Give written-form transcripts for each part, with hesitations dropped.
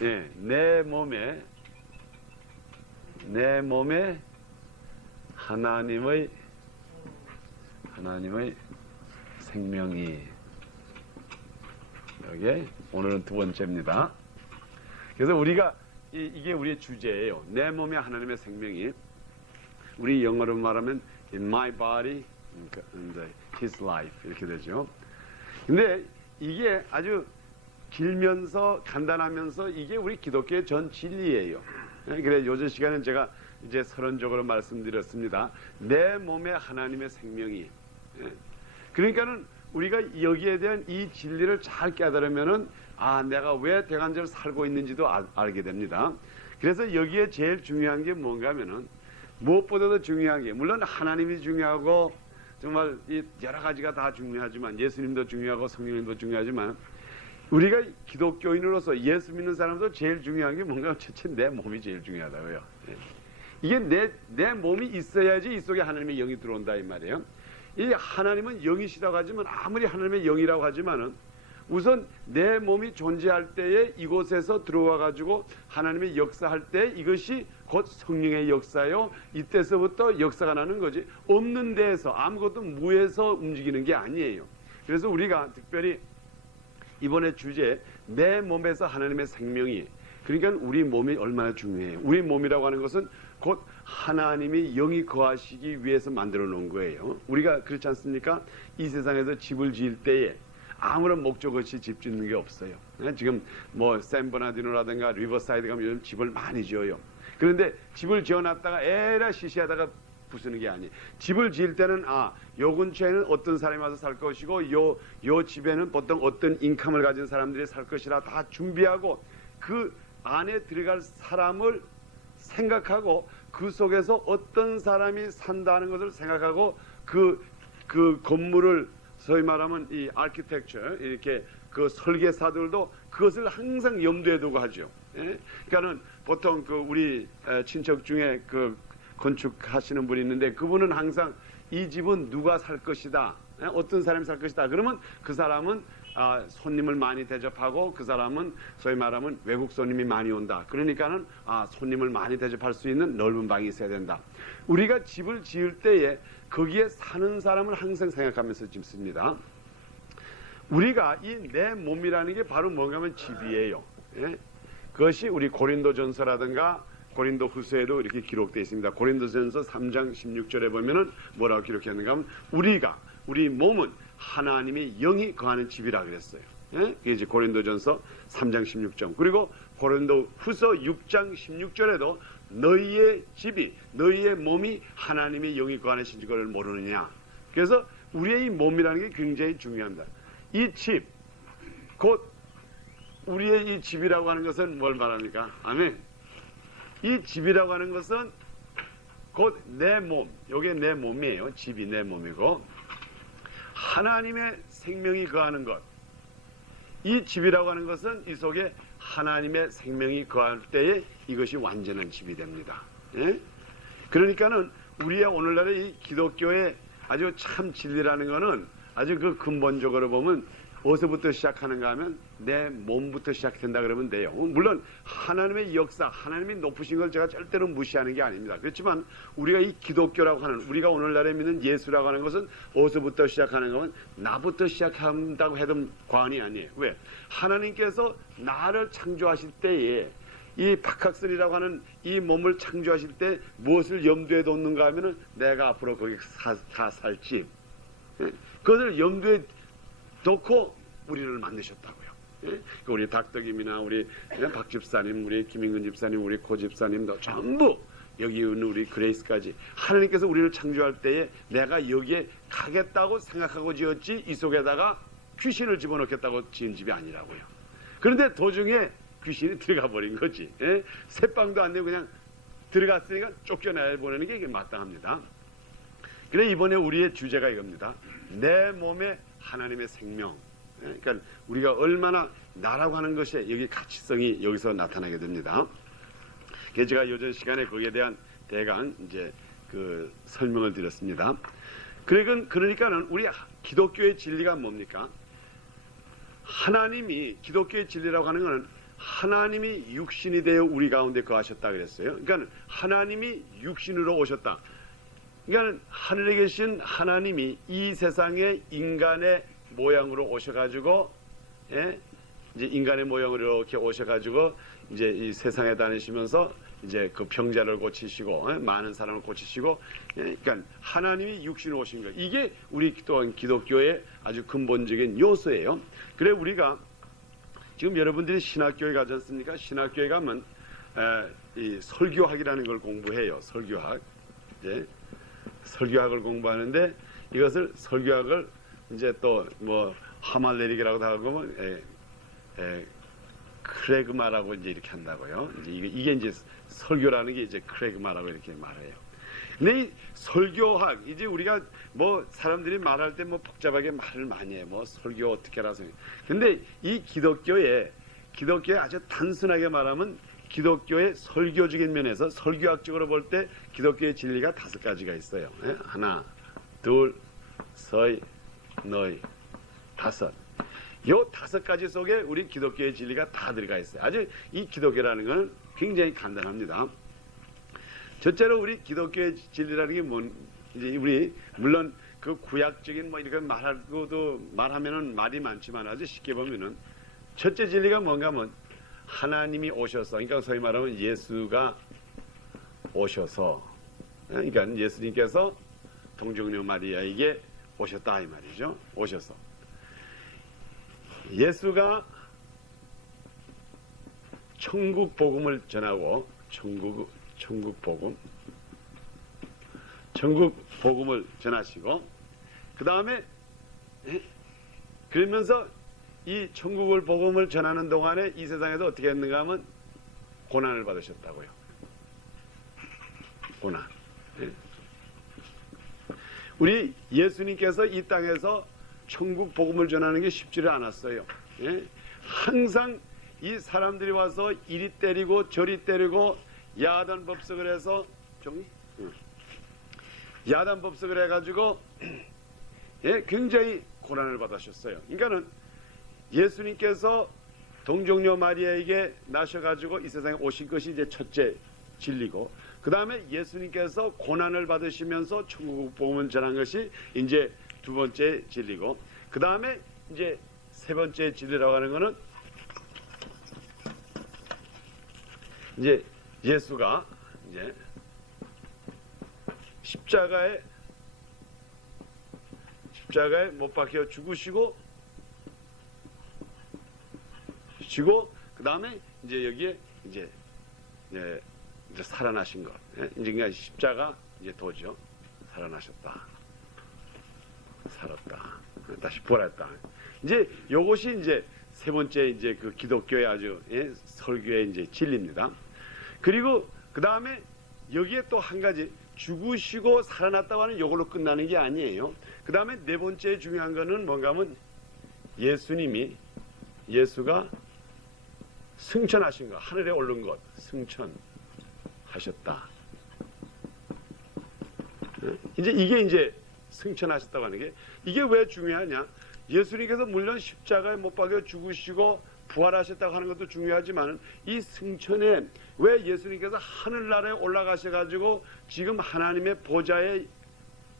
예, 내 몸에 하나님의 생명이, 여기 오늘은 두 번째입니다. 그래서 우리가 이게 우리의 주제예요. 내 몸에 하나님의 생명이, 우리 영어로 말하면 in my body and his life 이렇게 되죠. 근데 이게 아주 길면서 간단하면서 이게 우리 기독교의 전 진리예요. 그래 요즘 시간은 제가 이제 서론적으로 말씀드렸습니다. 내 몸에 하나님의 생명이. 그러니까는 우리가 여기에 대한 이 진리를 잘 깨달으면은 내가 왜 대간절을 살고 있는지도 알게 됩니다. 그래서 여기에 제일 중요한 게 뭔가 하면은, 무엇보다도 중요한 게, 물론 하나님이 중요하고 정말 이 여러 가지가 다 중요하지만, 예수님도 중요하고 성령님도 중요하지만, 우리가 기독교인으로서 예수 믿는 사람도 제일 중요한 게 뭔가, 첫째 내 몸이 제일 중요하다고요. 이게 내 몸이 있어야지 이 속에 하나님의 영이 들어온다 이 말이에요. 이 하나님은 영이시라고 하지만, 아무리 하나님의 영이라고 하지만은 우선 내 몸이 존재할 때에 이곳에서 들어와 가지고 하나님의 역사할 때 이것이 곧 성령의 역사요. 이때서부터 역사가 나는 거지, 없는 데에서 아무것도 무에서 움직이는 게 아니에요. 그래서 우리가 특별히 이번에 주제, 내 몸에서 하나님의 생명이, 그러니까 우리 몸이 얼마나 중요해요. 우리 몸이라고 하는 것은 곧 하나님이 영이 거하시기 위해서 만들어 놓은 거예요. 우리가 그렇지 않습니까? 이 세상에서 집을 지을 때에 아무런 목적 없이 집 짓는 게 없어요. 지금 뭐 샌버나디노라든가 리버사이드 가면 요즘 집을 많이 지어요. 그런데 집을 지어놨다가 에라 시시하다가 부수는 게 아니에요. 집을 지을 때는 요 근처에는 어떤 사람이 와서 살 것이고 요 집에는 보통 어떤 인컴을 가진 사람들이 살 것이라 다 준비하고, 그 안에 들어갈 사람을 생각하고 그 속에서 어떤 사람이 산다는 것을 생각하고 그 건물을 소위 말하면 이 아키텍처, 이렇게 그 설계사들도 그것을 항상 염두에 두고 하죠. 그러니까는 보통 그 우리 친척 중에 그 건축하시는 분이 있는데, 그분은 항상 이 집은 누가 살 것이다, 어떤 사람이 살 것이다. 그러면 그 사람은 손님을 많이 대접하고, 그 사람은 소위 말하면 외국 손님이 많이 온다. 그러니까는 손님을 많이 대접할 수 있는 넓은 방이 있어야 된다. 우리가 집을 지을 때에 거기에 사는 사람을 항상 생각하면서 짓습니다. 우리가 이 내 몸이라는 게 바로 뭔가 하면 집이에요. 그것이 우리 고린도전서라든가 고린도 후서에도 이렇게 기록되어 있습니다. 고린도전서 3장 16절에 보면은 뭐라고 기록했는가 하면, 우리 몸은 하나님의 영이 거하는 집이라 그랬어요. 그게 이제 고린도전서 3장 16절. 그리고 고린도 후서 6장 16절에도 너희의 집이, 너희의 몸이 하나님의 영이 거하는 신지를 모르느냐. 그래서 우리의 이 몸이라는 게 굉장히 중요합니다. 이 집, 곧 우리의 이 집이라고 하는 것은 뭘 말합니까? 아멘. 이 집이라고 하는 것은 곧 내 몸, 이게 내 몸이에요. 집이 내 몸이고, 하나님의 생명이 거하는 것, 이 집이라고 하는 것은 이 속에 하나님의 생명이 거할 때에 이것이 완전한 집이 됩니다. 그러니까는 우리의 오늘날의 이 기독교의 아주 참 진리라는 것은 아주 그 근본적으로 보면 어디서부터 시작하는가 하면 내 몸부터 시작된다 그러면 돼요. 물론 하나님의 역사, 하나님이 높으신 걸 제가 절대로 무시하는 게 아닙니다. 그렇지만 우리가 이 기독교라고 하는, 우리가 오늘날에 믿는 예수라고 하는 것은 어디서부터 시작하는가 하면 나부터 시작한다고 해도 과언이 아니에요. 왜? 하나님께서 나를 창조하실 때에 이 박학선이라고 하는 이 몸을 창조하실 때 무엇을 염두에 뒀는가 하면은 내가 앞으로 거기 살지, 그것을 염두에 놓고 우리를 만드셨다고요. 우리 닥덕임이나 우리 박 집사님, 우리 김인근 집사님, 우리 고 집사님도 전부 여기 있는 우리 그레이스까지 하나님께서 우리를 창조할 때에 내가 여기에 가겠다고 생각하고 지었지, 이 속에다가 귀신을 집어넣겠다고 지은 집이 아니라고요. 그런데 도중에 귀신이 들어가 버린 거지. 새빵도 안 되고 그냥 들어갔으니까 쫓겨내 보내는 게 이게 마땅합니다. 그래 이번에 우리의 주제가 이겁니다. 내 몸에 하나님의 생명. 그러니까 우리가 얼마나 나라고 하는 것에 여기 가치성이 여기서 나타나게 됩니다. 그래서 제가 요즘 시간에 거기에 대한 대강 이제 그 설명을 드렸습니다. 그러니까는 우리 기독교의 진리가 뭡니까? 하나님이, 기독교의 진리라고 하는 것은 하나님이 육신이 되어 우리 가운데 거하셨다 그랬어요. 그러니까 하나님이 육신으로 오셨다. 그러니까 하늘에 계신 하나님이 이 세상에 인간의 모양으로 오셔가지고, 예? 이제 인간의 모양으로 이렇게 오셔가지고 이제 이 세상에 다니시면서 이제 그 병자를 고치시고, 예? 많은 사람을 고치시고, 예? 그러니까 하나님이 육신으로 오신 거예요. 이게 우리 또한 기독교의 아주 근본적인 요소예요. 그래 우리가 지금 여러분들이 신학교에 가지 않습니까? 신학교에 가면 이 설교학이라는 걸 공부해요. 설교학. 이제 설교학을 공부하는데 이것을 설교학을 이제 또 뭐 하말레릭이라고도 하고 크레그마라고 이제 이렇게 한다고요. 이제 이게 이제 설교라는 게 이제 크레그마라고 이렇게 말해요. 근데 이 설교학 이제 우리가 뭐 사람들이 말할 때 뭐 복잡하게 말을 많이 해. 뭐 설교 어떻게 라서. 근데 이 기독교에 아주 단순하게 말하면 기독교의 설교적인 면에서 설교학적으로 볼 때 기독교의 진리가 5가지가 있어요. 예? 하나, 둘, 셋, 넷, 5. 요 5가지 속에 우리 기독교의 진리가 다 들어가 있어요. 아주 이 기독교라는 건 굉장히 간단합니다. 첫째로 우리 기독교의 진리라는 게 이제 우리 물론 그 구약적인 뭐 이렇게 말하면은 말이 많지만 아주 쉽게 보면은 첫째 진리가 뭔가 하면 하나님이 오셔서, 그러니까 소위 말하면 예수가 오셔서, 그러니까 예수님께서 동정녀 마리아에게 오셨다 이 말이죠. 오셔서 예수가 천국 복음을 전하고 천국 복음을 전하시고 그 다음에 그러면서 이 천국을 복음을 전하는 동안에 이 세상에도 어떻게 했는가 하면 고난을 받으셨다고요. 고난. 우리 예수님께서 이 땅에서 천국 복음을 전하는 게 쉽지를 않았어요. 항상 이 사람들이 와서 이리 때리고 저리 때리고 야단 법석을 해서 야단 법석을 해가지고 굉장히 고난을 받으셨어요. 그러니까는 예수님께서 동정녀 마리아에게 나셔가지고 이 세상에 오신 것이 이제 첫째 진리고, 그 다음에 예수님께서 고난을 받으시면서 천국 복음을 전한 것이 이제 2번째 진리고, 그 다음에 이제 3번째 진리라고 하는 것은 이제 예수가 이제 십자가에 못 박혀 죽으시고 그 다음에 이제 여기에 이제 살아나신 것. 이제 그냥 십자가 이제 도죠. 살아나셨다. 살았다. 다시 부활했다. 이제 요것이 이제 3번째 이제 그 기독교의 아주 설교의 이제 진리입니다. 그리고 그 다음에 여기에 또 한 가지 죽으시고 살아났다고 하는 요걸로 끝나는 게 아니에요. 그 다음에 4번째 중요한 거는 뭔가 하면 예수가 승천하신 것, 하늘에 오른 것, 승천하셨다. 이제 이게 이제 승천하셨다고 하는 게 이게 왜 중요하냐? 예수님께서 물론 십자가에 못 박여 죽으시고 부활하셨다고 하는 것도 중요하지만 이 승천에 왜 예수님께서 하늘나라에 올라가셔가지고 지금 하나님의 보좌에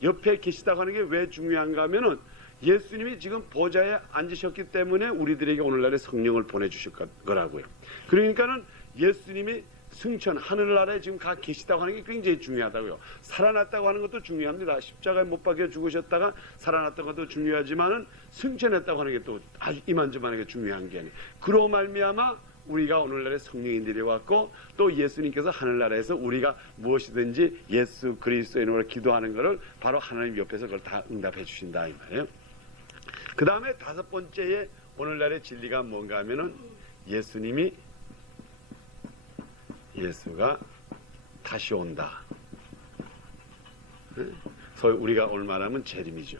옆에 계시다고 하는 게 왜 중요한가 하면은 예수님이 지금 보좌에 앉으셨기 때문에 우리들에게 오늘날에 성령을 보내주실 거라고요. 그러니까는 예수님이 승천, 하늘나라에 지금 가 계시다고 하는 게 굉장히 중요하다고요. 살아났다고 하는 것도 중요합니다. 십자가에 못 박혀 죽으셨다가 살아났다는 것도 중요하지만은 승천했다고 하는 게 또 아주 이만저만하게 중요한 게 아니에요. 그로 말미암아 우리가 오늘날에 성령인들이 왔고 또 예수님께서 하늘나라에서 우리가 무엇이든지 예수 그리스도의 이름으로 기도하는 것을 바로 하나님 옆에서 그걸 다 응답해 주신다 이 말이에요. 그 다음에 5번째에 오늘날의 진리가 뭔가 하면은 예수가 다시 온다. 소위 우리가 오늘 말하면 재림이죠.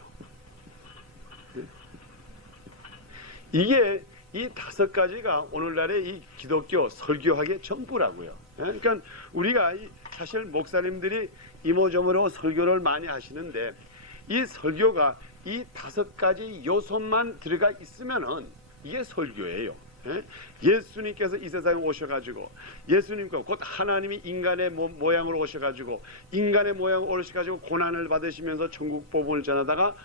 이게 이 5가지가 오늘날의 이 기독교 설교학의 전부라고요. 그러니까 우리가 사실 목사님들이 이모저모로 설교를 많이 하시는데 이 설교가 이 5가지 요소만 들어가 있으면은 이게 설교예요. 예수님께서 이 세상에 오셔가지고 예수님과 곧 하나님이 인간의 모양으로 오셔가지고 인간의 모양으로 오셔가지고 고난을 받으시면서 천국 복음을 전하다가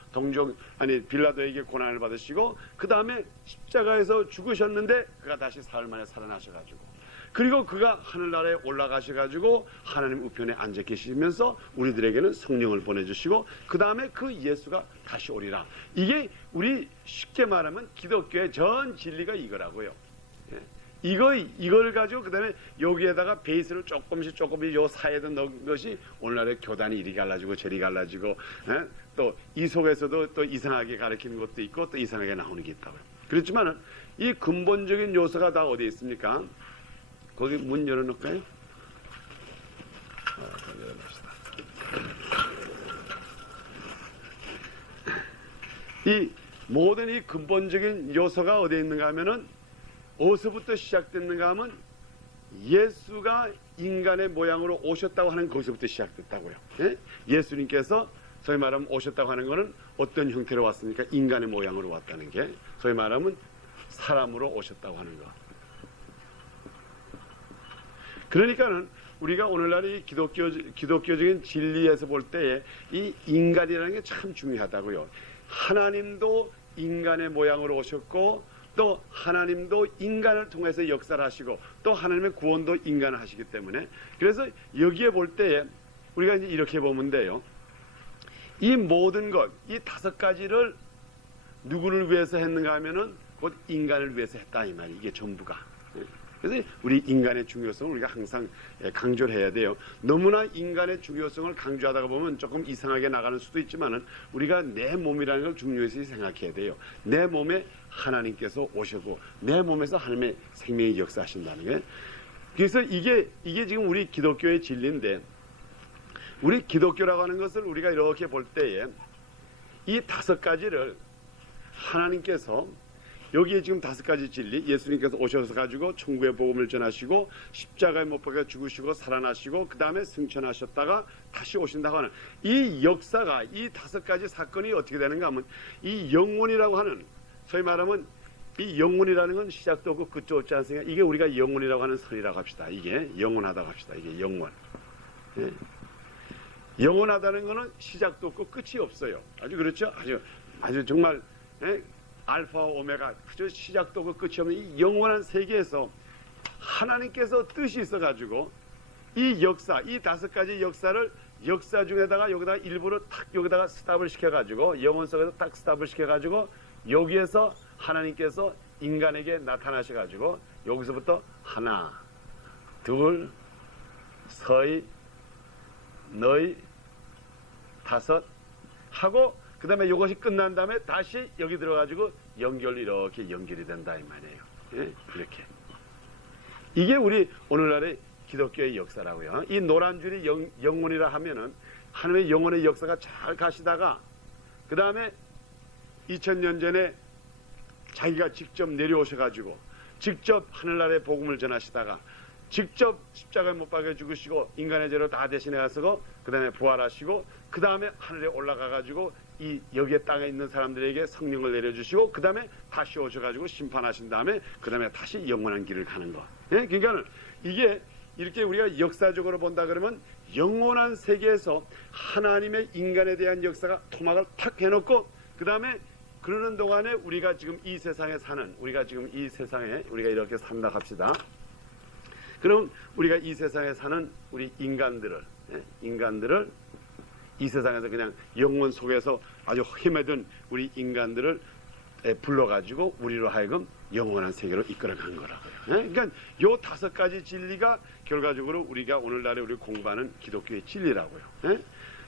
빌라도에게 고난을 받으시고 그 다음에 십자가에서 죽으셨는데 그가 다시 사흘 만에 살아나셔가지고 그리고 그가 하늘나라에 올라가셔가지고 하나님 우편에 앉아 계시면서 우리들에게는 성령을 보내주시고 그 다음에 그 예수가 다시 오리라. 이게 우리 쉽게 말하면 기독교의 전 진리가 이거라고요. 이걸 가지고 그 다음에 여기에다가 베이스를 조금씩 요 사이에다 넣은 것이 오늘날의 교단이 이리 갈라지고 저리 갈라지고 또 이 속에서도 또 이상하게 가르치는 것도 있고 또 이상하게 나오는 게 있다고요. 그렇지만은 이 근본적인 요소가 다 어디에 있습니까? 거기 문 열어놓을까요? 이 모든 이 근본적인 요소가 어디에 있는가 하면은 어디서부터 시작됐는가 하면 예수가 인간의 모양으로 오셨다고 하는 거기서부터 시작됐다고요. 예수님께서 소위 말하면 오셨다고 하는 것은 어떤 형태로 왔습니까? 인간의 모양으로 왔다는 게 소위 말하면 사람으로 오셨다고 하는 것. 그러니까는 우리가 오늘날 이 기독교적인 진리에서 볼 때에 이 인간이라는 게 참 중요하다고요. 하나님도 인간의 모양으로 오셨고 또 하나님도 인간을 통해서 역사를 하시고 또 하나님의 구원도 인간을 하시기 때문에 그래서 여기에 볼 때에 우리가 이제 이렇게 보면 돼요. 이 모든 것, 이 5가지를 누구를 위해서 했는가 하면은 곧 인간을 위해서 했다 이 말이 이게 전부가. 그래서 우리 인간의 중요성을 우리가 항상 강조를 해야 돼요. 너무나 인간의 중요성을 강조하다가 보면 조금 이상하게 나가는 수도 있지만은 우리가 내 몸이라는 걸 중요시 생각해야 돼요. 내 몸에 하나님께서 오시고 내 몸에서 하나님의 생명이 역사하신다는 게. 그래서 이게 지금 우리 기독교의 진리인데 우리 기독교라고 하는 것을 우리가 이렇게 볼 때에 이 5가지를 하나님께서 여기에 지금 5가지 진리 예수님께서 오셔서 가지고 천국의 복음을 전하시고 십자가에 못 박혀 죽으시고 살아나시고 그 다음에 승천하셨다가 다시 오신다고 하는 이 역사가 이 5가지 사건이 어떻게 되는가 하면 이 영혼이라고 하는 소위 말하면 이 영혼이라는 건 시작도 없고 끝도 없지 않습니까? 이게 우리가 영혼이라고 하는 선이라고 합시다. 이게 영원하다고 합시다. 이게 영원. 영원하다는 것은 시작도 없고 끝이 없어요. 아주 그렇죠? 아주 정말 알파와 오메가 그저 시작도 없고 끝이 없는 이 영원한 세계에서 하나님께서 뜻이 있어가지고 이 역사, 이 5가지 역사를 역사 중에다가 여기다가 일부러 탁 여기다가 스탑을 시켜가지고 영혼 속에서 딱 스탑을 시켜가지고 여기에서 하나님께서 인간에게 나타나셔가지고 여기서부터 하나, 둘, 서희, 너희, 5 하고 그 다음에 이것이 끝난 다음에 다시 여기 들어가지고 이렇게 연결이 된다 이 말이에요. 이렇게. 이게 우리 오늘날의 기독교의 역사라고요. 이 노란 줄이 영혼이라 하면은 하나님의 영혼의 역사가 잘 가시다가 그 다음에 2000년 전에 자기가 직접 내려오셔가지고 직접 하늘나라의 복음을 전하시다가 직접 십자가에 못 박혀 죽으시고 인간의 죄로 다 대신해 가시고 그 다음에 부활하시고 그 다음에 하늘에 올라가가지고 이 여기에 땅에 있는 사람들에게 성령을 내려주시고 그 다음에 다시 오셔가지고 심판하신 다음에 그 다음에 다시 영원한 길을 가는 거. 그러니까 이게 이렇게 우리가 역사적으로 본다 그러면 영원한 세계에서 하나님의 인간에 대한 역사가 토막을 탁 해놓고 그 다음에 그러는 동안에 우리가 지금 이 세상에 사는 우리가 이렇게 산다 합시다. 그럼 우리가 이 세상에 사는 우리 인간들을 이 세상에서 그냥 영혼 속에서 아주 헤매든 우리 인간들을 불러가지고 우리로 하여금 영원한 세계로 이끌어간 거라고요. 그러니까 요 5가지 진리가 결과적으로 우리가 오늘날에 우리 공부하는 기독교의 진리라고요.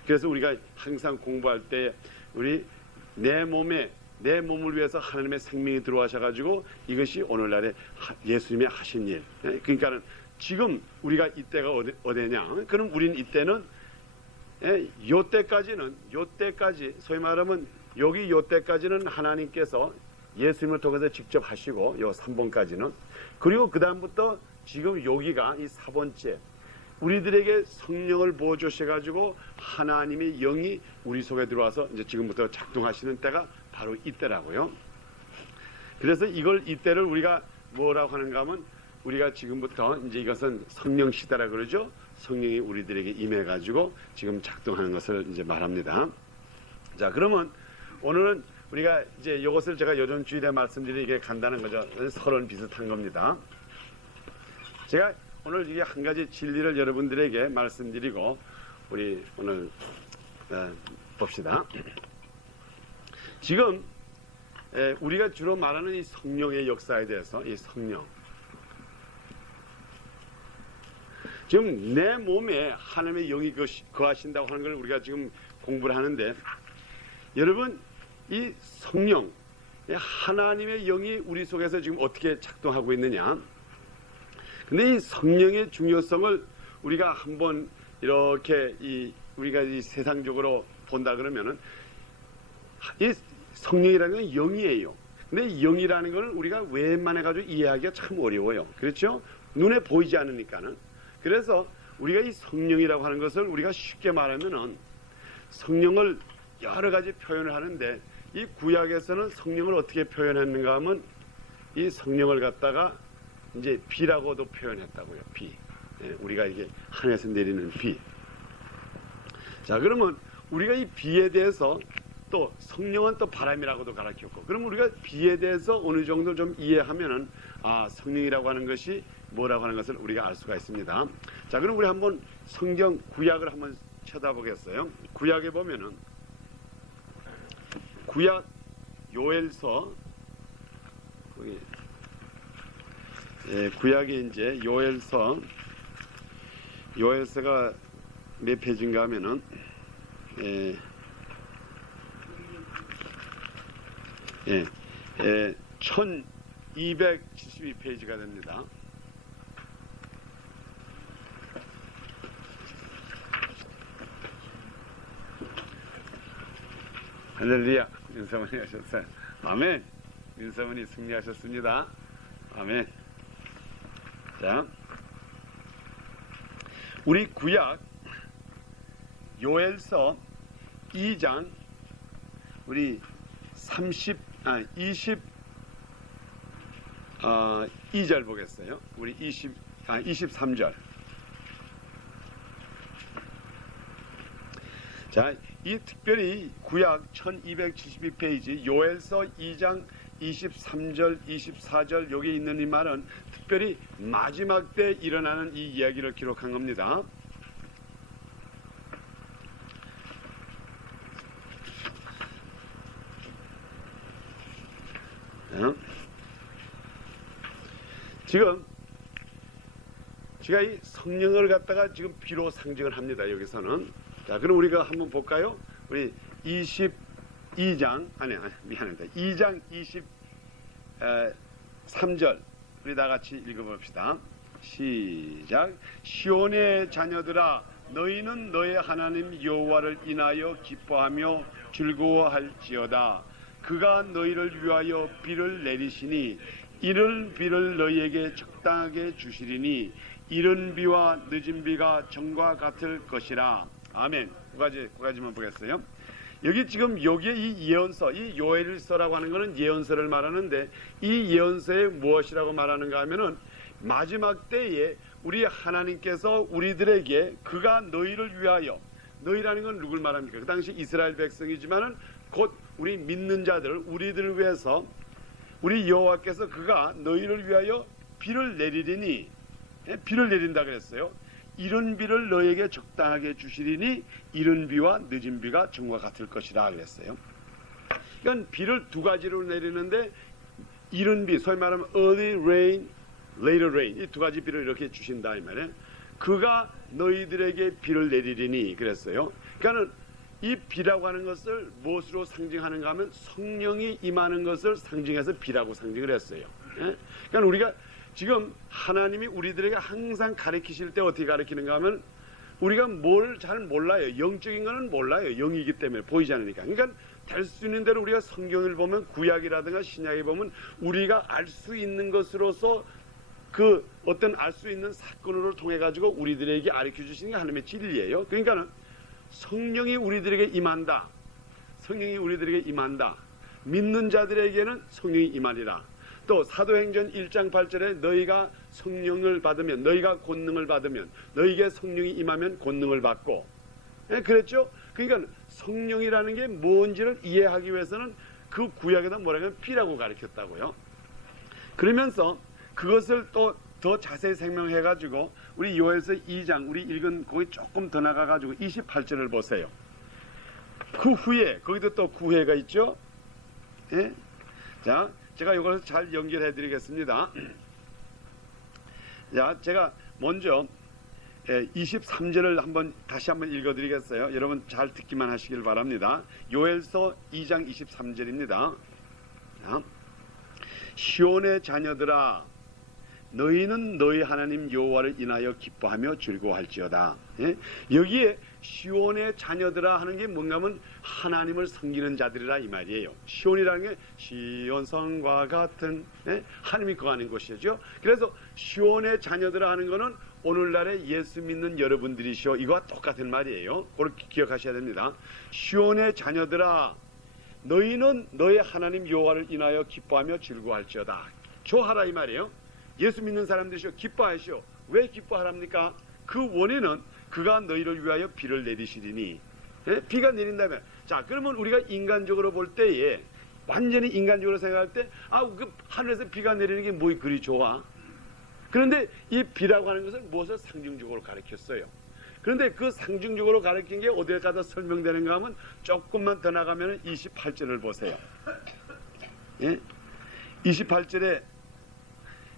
그래서 우리가 항상 공부할 때 우리 내 몸을 위해서 하나님의 생명이 들어와셔가지고 이것이 오늘날에 예수님이 하신 일. 그러니까는 지금 우리가 이때가 어디냐? 그럼 우리는 이때는 요때까지 소위 말하면 요때까지는 하나님께서 예수님을 통해서 직접 하시고 요 3번까지는 그리고 그 다음부터 지금 여기가 이 4번째 우리들에게 성령을 부어 주셔가지고 하나님의 영이 우리 속에 들어와서 이제 지금부터 작동하시는 때가 바로 이때라고요. 그래서 이때를 우리가 뭐라고 하는가 하면 우리가 지금부터 이제 이것은 성령 시대라 그러죠. 성령이 우리들에게 임해가지고 지금 작동하는 것을 이제 말합니다. 자, 그러면 오늘은 우리가 이제 이것을 제가 요즘 주일에 말씀드린 이게 간단한 거죠. 서론 비슷한 겁니다. 제가 오늘 이게 한 가지 진리를 여러분들에게 말씀드리고 우리 오늘 봅시다. 지금 우리가 주로 말하는 이 성령의 역사에 대해서 이 성령 지금 내 몸에 하나님의 영이 거하신다고 하는 걸 우리가 지금 공부를 하는데 여러분 이 성령 하나님의 영이 우리 속에서 지금 어떻게 작동하고 있느냐. 근데 이 성령의 중요성을 우리가 한번 이렇게 우리가 이 세상적으로 본다 그러면은 이 성령이라는 건 영이에요. 근데 이 영이라는 걸 우리가 웬만해 가지고 이해하기가 참 어려워요. 그렇죠? 눈에 보이지 않으니까는. 그래서 우리가 이 성령이라고 하는 것을 우리가 쉽게 말하면은 성령을 여러 가지 표현을 하는데 이 구약에서는 성령을 어떻게 표현했는가 하면 이 성령을 갖다가 이제 비라고도 표현했다고요. 비. 우리가 이게 하늘에서 내리는 비. 자, 그러면 우리가 이 비에 대해서 또 성령은 또 바람이라고도 가르쳤고, 그럼 우리가 비에 대해서 어느 정도 좀 이해하면은 성령이라고 하는 것이 뭐라고 하는 것을 우리가 알 수가 있습니다. 자, 그럼 우리 한번 성경 구약을 한번 쳐다보겠어요. 구약에 보면은 구약 요엘서 구약에 이제 요엘서가 몇 페이지인가 하면은 1272페이지가 됩니다. 할렐루야. 민서문이 하셨어요. 아멘. 민서문이 승리하셨습니다. 아멘. 자, 우리 구약 요엘서 2장 우리 22절 보겠어요. 우리 23절. 자, 이 특별히 구약 1272페이지 요엘서 2장 23절, 24절 여기 있는 이 말은 특별히 마지막 때 일어나는 이 이야기를 기록한 겁니다. 지금 제가 이 성령을 갖다가 지금 비로 상징을 합니다. 여기서는. 자, 그럼 우리가 한번 볼까요? 우리 22장 미안합니다. 2장 23절 우리 다 같이 읽어봅시다. 시작. 시온의 자녀들아, 너희는 너의 하나님 여호와를 인하여 기뻐하며 즐거워할지어다. 그가 너희를 위하여 비를 내리시니 이른 비를 너희에게 적당하게 주시리니 이른 비와 늦은 비가 정과 같을 것이라. 아멘. 그 가지만 보겠어요. 여기 지금 여기에 이 예언서, 이 요엘서라고 하는 것은 예언서를 말하는데 이 예언서에 무엇이라고 말하는가 하면은 마지막 때에 우리 하나님께서 우리들에게 그가 너희를 위하여, 너희라는 건 누굴 말합니까? 그 당시 이스라엘 백성이지만은 곧 우리 믿는 자들, 우리들을 위해서 우리 여호와께서 그가 너희를 위하여 비를 내리리니, 비를 내린다 그랬어요. 이른 비를 너에게 적당하게 주시리니 이른 비와 늦은 비가 정과 같을 것이라 그랬어요. 그러니까 비를 두 가지로 내리는데 이른 비, 소위 말하면 early rain, later rain, 이 두 가지 비를 이렇게 주신다 이 말이에요. 그가 너희들에게 비를 내리리니 그랬어요. 그러니까는 이 비라고 하는 것을 무엇으로 상징하는가 하면 성령이 임하는 것을 상징해서 비라고 상징을 했어요. 그러니까 우리가 지금 하나님이 우리들에게 항상 가르치실 때 어떻게 가르치는가 하면 우리가 뭘 잘 몰라요. 영적인 거는 몰라요. 영이기 때문에 보이지 않으니까. 그러니까 될 수 있는 대로 우리가 성경을 보면 구약이라든가 신약에 보면 우리가 알 수 있는 것으로서 그 어떤 알 수 있는 사건으로 통해 가지고 우리들에게 가르쳐 주시는 게 하나님의 진리예요. 그러니까는 성령이 우리들에게 임한다. 성령이 우리들에게 임한다. 믿는 자들에게는 성령이 임하리라. 또 사도행전 1장 8절에 너희가 성령을 받으면, 너희가 권능을 받으면, 너희에게 성령이 임하면 권능을 받고, 그랬죠? 그러니까 성령이라는 게 뭔지를 이해하기 위해서는 그 구약에다 뭐라면 피라고 가르쳤다고요. 그러면서 그것을 또 더 자세히 설명해 가지고 우리 요엘서 2장 우리 읽은 거기 조금 더 나가 가지고 28절을 보세요. 그 후에 거기도 또 구회가 있죠. 예? 자, 제가 이걸 잘 연결해 드리겠습니다. 자, 제가 먼저 23절을 다시 한번 읽어 드리겠어요. 여러분 잘 듣기만 하시길 바랍니다. 요엘서 2장 23절입니다. 자, 시온의 자녀들아, 너희는 너희 하나님 여호와를 인하여 기뻐하며 즐거워할지어다. 예? 여기에 시온의 자녀들아 하는 게 뭔가 하면 하나님을 섬기는 자들이라 이 말이에요. 시온이라는 게 시온성과 같은, 예? 하나님이 거하는 곳이죠. 그래서 시온의 자녀들아 하는 거는 오늘날에 예수 믿는 여러분들이시오, 이거와 똑같은 말이에요. 그렇게 기억하셔야 됩니다. 시온의 자녀들아, 너희는 너희 하나님 여호와를 인하여 기뻐하며 즐거워할지어다. 좋아하라 이 말이에요. 예수 믿는 사람들이시오, 기뻐하시오. 왜 기뻐하랍니까? 그 원인은 그가 너희를 위하여 비를 내리시리니. 예? 비가 내린다면, 자, 그러면 우리가 인간적으로 볼 때에, 완전히 인간적으로 생각할 때, 그 하늘에서 비가 내리는 게 뭐 그리 좋아? 그런데 이 비라고 하는 것은 무엇을 상징적으로 가르쳤어요. 그런데 그 상징적으로 가르친 게 어디에 가서 설명되는가 하면 조금만 더 나가면 28절을 보세요. 예? 28절에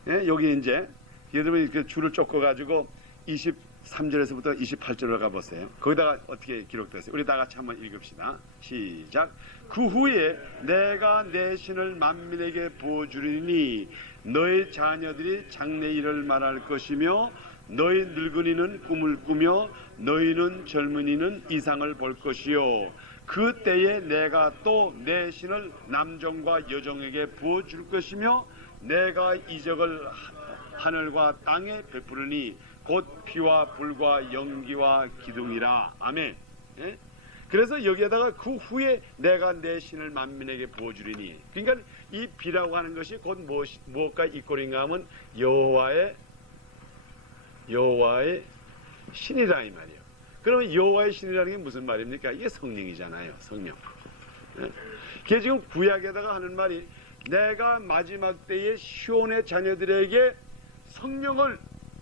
예, 여기 이제 여러분이 그 줄을 쫓고가지고 23절에서부터 28절로 가보세요. 거기다가 어떻게 기록됐어요? 우리 다 같이 한번 읽읍시다. 시작. 그 후에 내가 내 신을 만민에게 부어주리니 너희 자녀들이 장래일을 말할 것이며 너희 늙은이는 꿈을 꾸며 너희는 젊은이는 이상을 볼 것이요. 그 때에 내가 또 내 신을 남종과 여종에게 부어줄 것이며 내가 이적을 하늘과 땅에 베푸르니 곧 피와 불과 연기와 기둥이라. 아멘. 예? 그래서 여기에다가 그 후에 내가 내 신을 만민에게 부어주리니, 그러니까 이 비라고 하는 것이 곧 무엇과 이꼴인가 하면 여호와의 신이라 이 말이에요. 그러면 여호와의 신이라는 게 무슨 말입니까? 이게 성령이잖아요. 성령. 예? 그게 지금 구약에다가 하는 말이 내가 마지막 때에 시온의 자녀들에게 성령을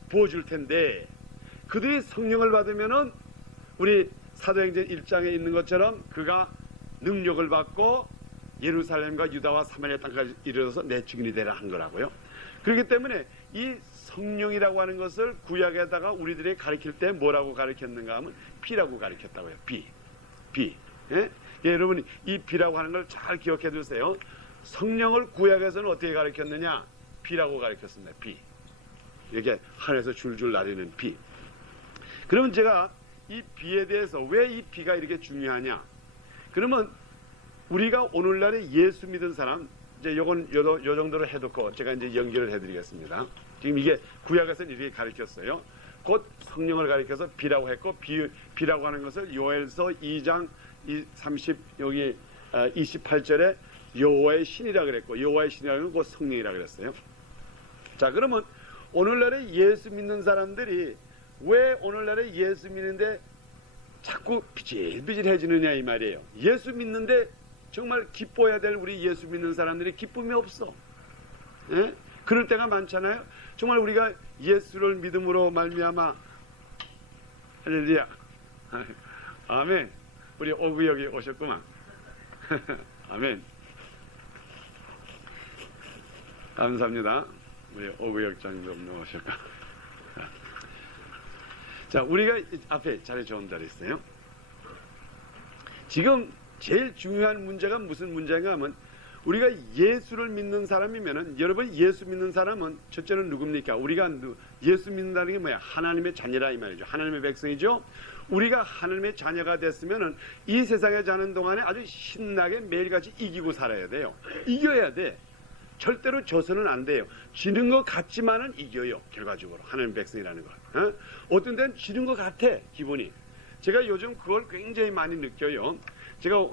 부어줄 텐데, 그들이 성령을 받으면은 우리 사도행전 1장에 있는 것처럼 그가 능력을 받고 예루살렘과 유다와 사마리아 땅까지 이르러서 내 증인이 되라 한 거라고요. 그렇기 때문에 이 성령이라고 하는 것을 구약에다가 우리들이 가르칠 때 뭐라고 가르쳤는가 하면 비라고 가르쳤다고요. 비. 예? 예, 여러분 이 비라고 하는 걸 잘 기억해 두세요. 성령을 구약에서는 어떻게 가르쳤느냐? 비라고 가르쳤습니다. 비. 이렇게 하늘에서 줄줄 나르는 비. 그러면 제가 이 비에 대해서 왜 이 비가 이렇게 중요하냐? 그러면 우리가 오늘날에 예수 믿은 사람, 이제 요건 요 정도로 해놓고 제가 이제 연결을 해드리겠습니다. 지금 이게 구약에서는 이렇게 가르쳤어요. 곧 성령을 가르쳐서 비라고 했고, 비라고 하는 것을 요엘서 2장 28절에 여호와의 신이라 그랬고, 여호와의 신이라는 건 곧 성령이라 그랬어요. 자, 그러면 오늘날에 예수 믿는 사람들이 왜 오늘날에 예수 믿는데 자꾸 비질비질해지느냐 이 말이에요. 예수 믿는데 정말 기뻐해야 될 우리 예수 믿는 사람들이 기쁨이 없어. 예? 그럴 때가 많잖아요. 정말 우리가 예수를 믿음으로 말미암아, 할렐루야, 아멘. 우리 오구 여기 오셨구만. 아멘. 감사합니다. 우리 오구역장도 오셨고. 자, 우리가 앞에 자리 좋은 자리 있어요. 지금 제일 중요한 문제가 무슨 문제인가 하면, 우리가 예수를 믿는 사람이면은, 여러분 예수 믿는 사람은 첫째는 누굽니까? 우리가 예수 믿는다는 게 뭐야? 하나님의 자녀라 이 말이죠. 하나님의 백성이죠. 우리가 하나님의 자녀가 됐으면은 이 세상에 사는 동안에 아주 신나게 매일같이 이기고 살아야 돼요. 이겨야 돼. 절대로 져서는 안 돼요. 지는 것 같지만은 이겨요. 결과적으로 하나님 백성이라는 거. 어떤 데는 지는 것 같아, 기분이. 제가 요즘 그걸 굉장히 많이 느껴요. 제가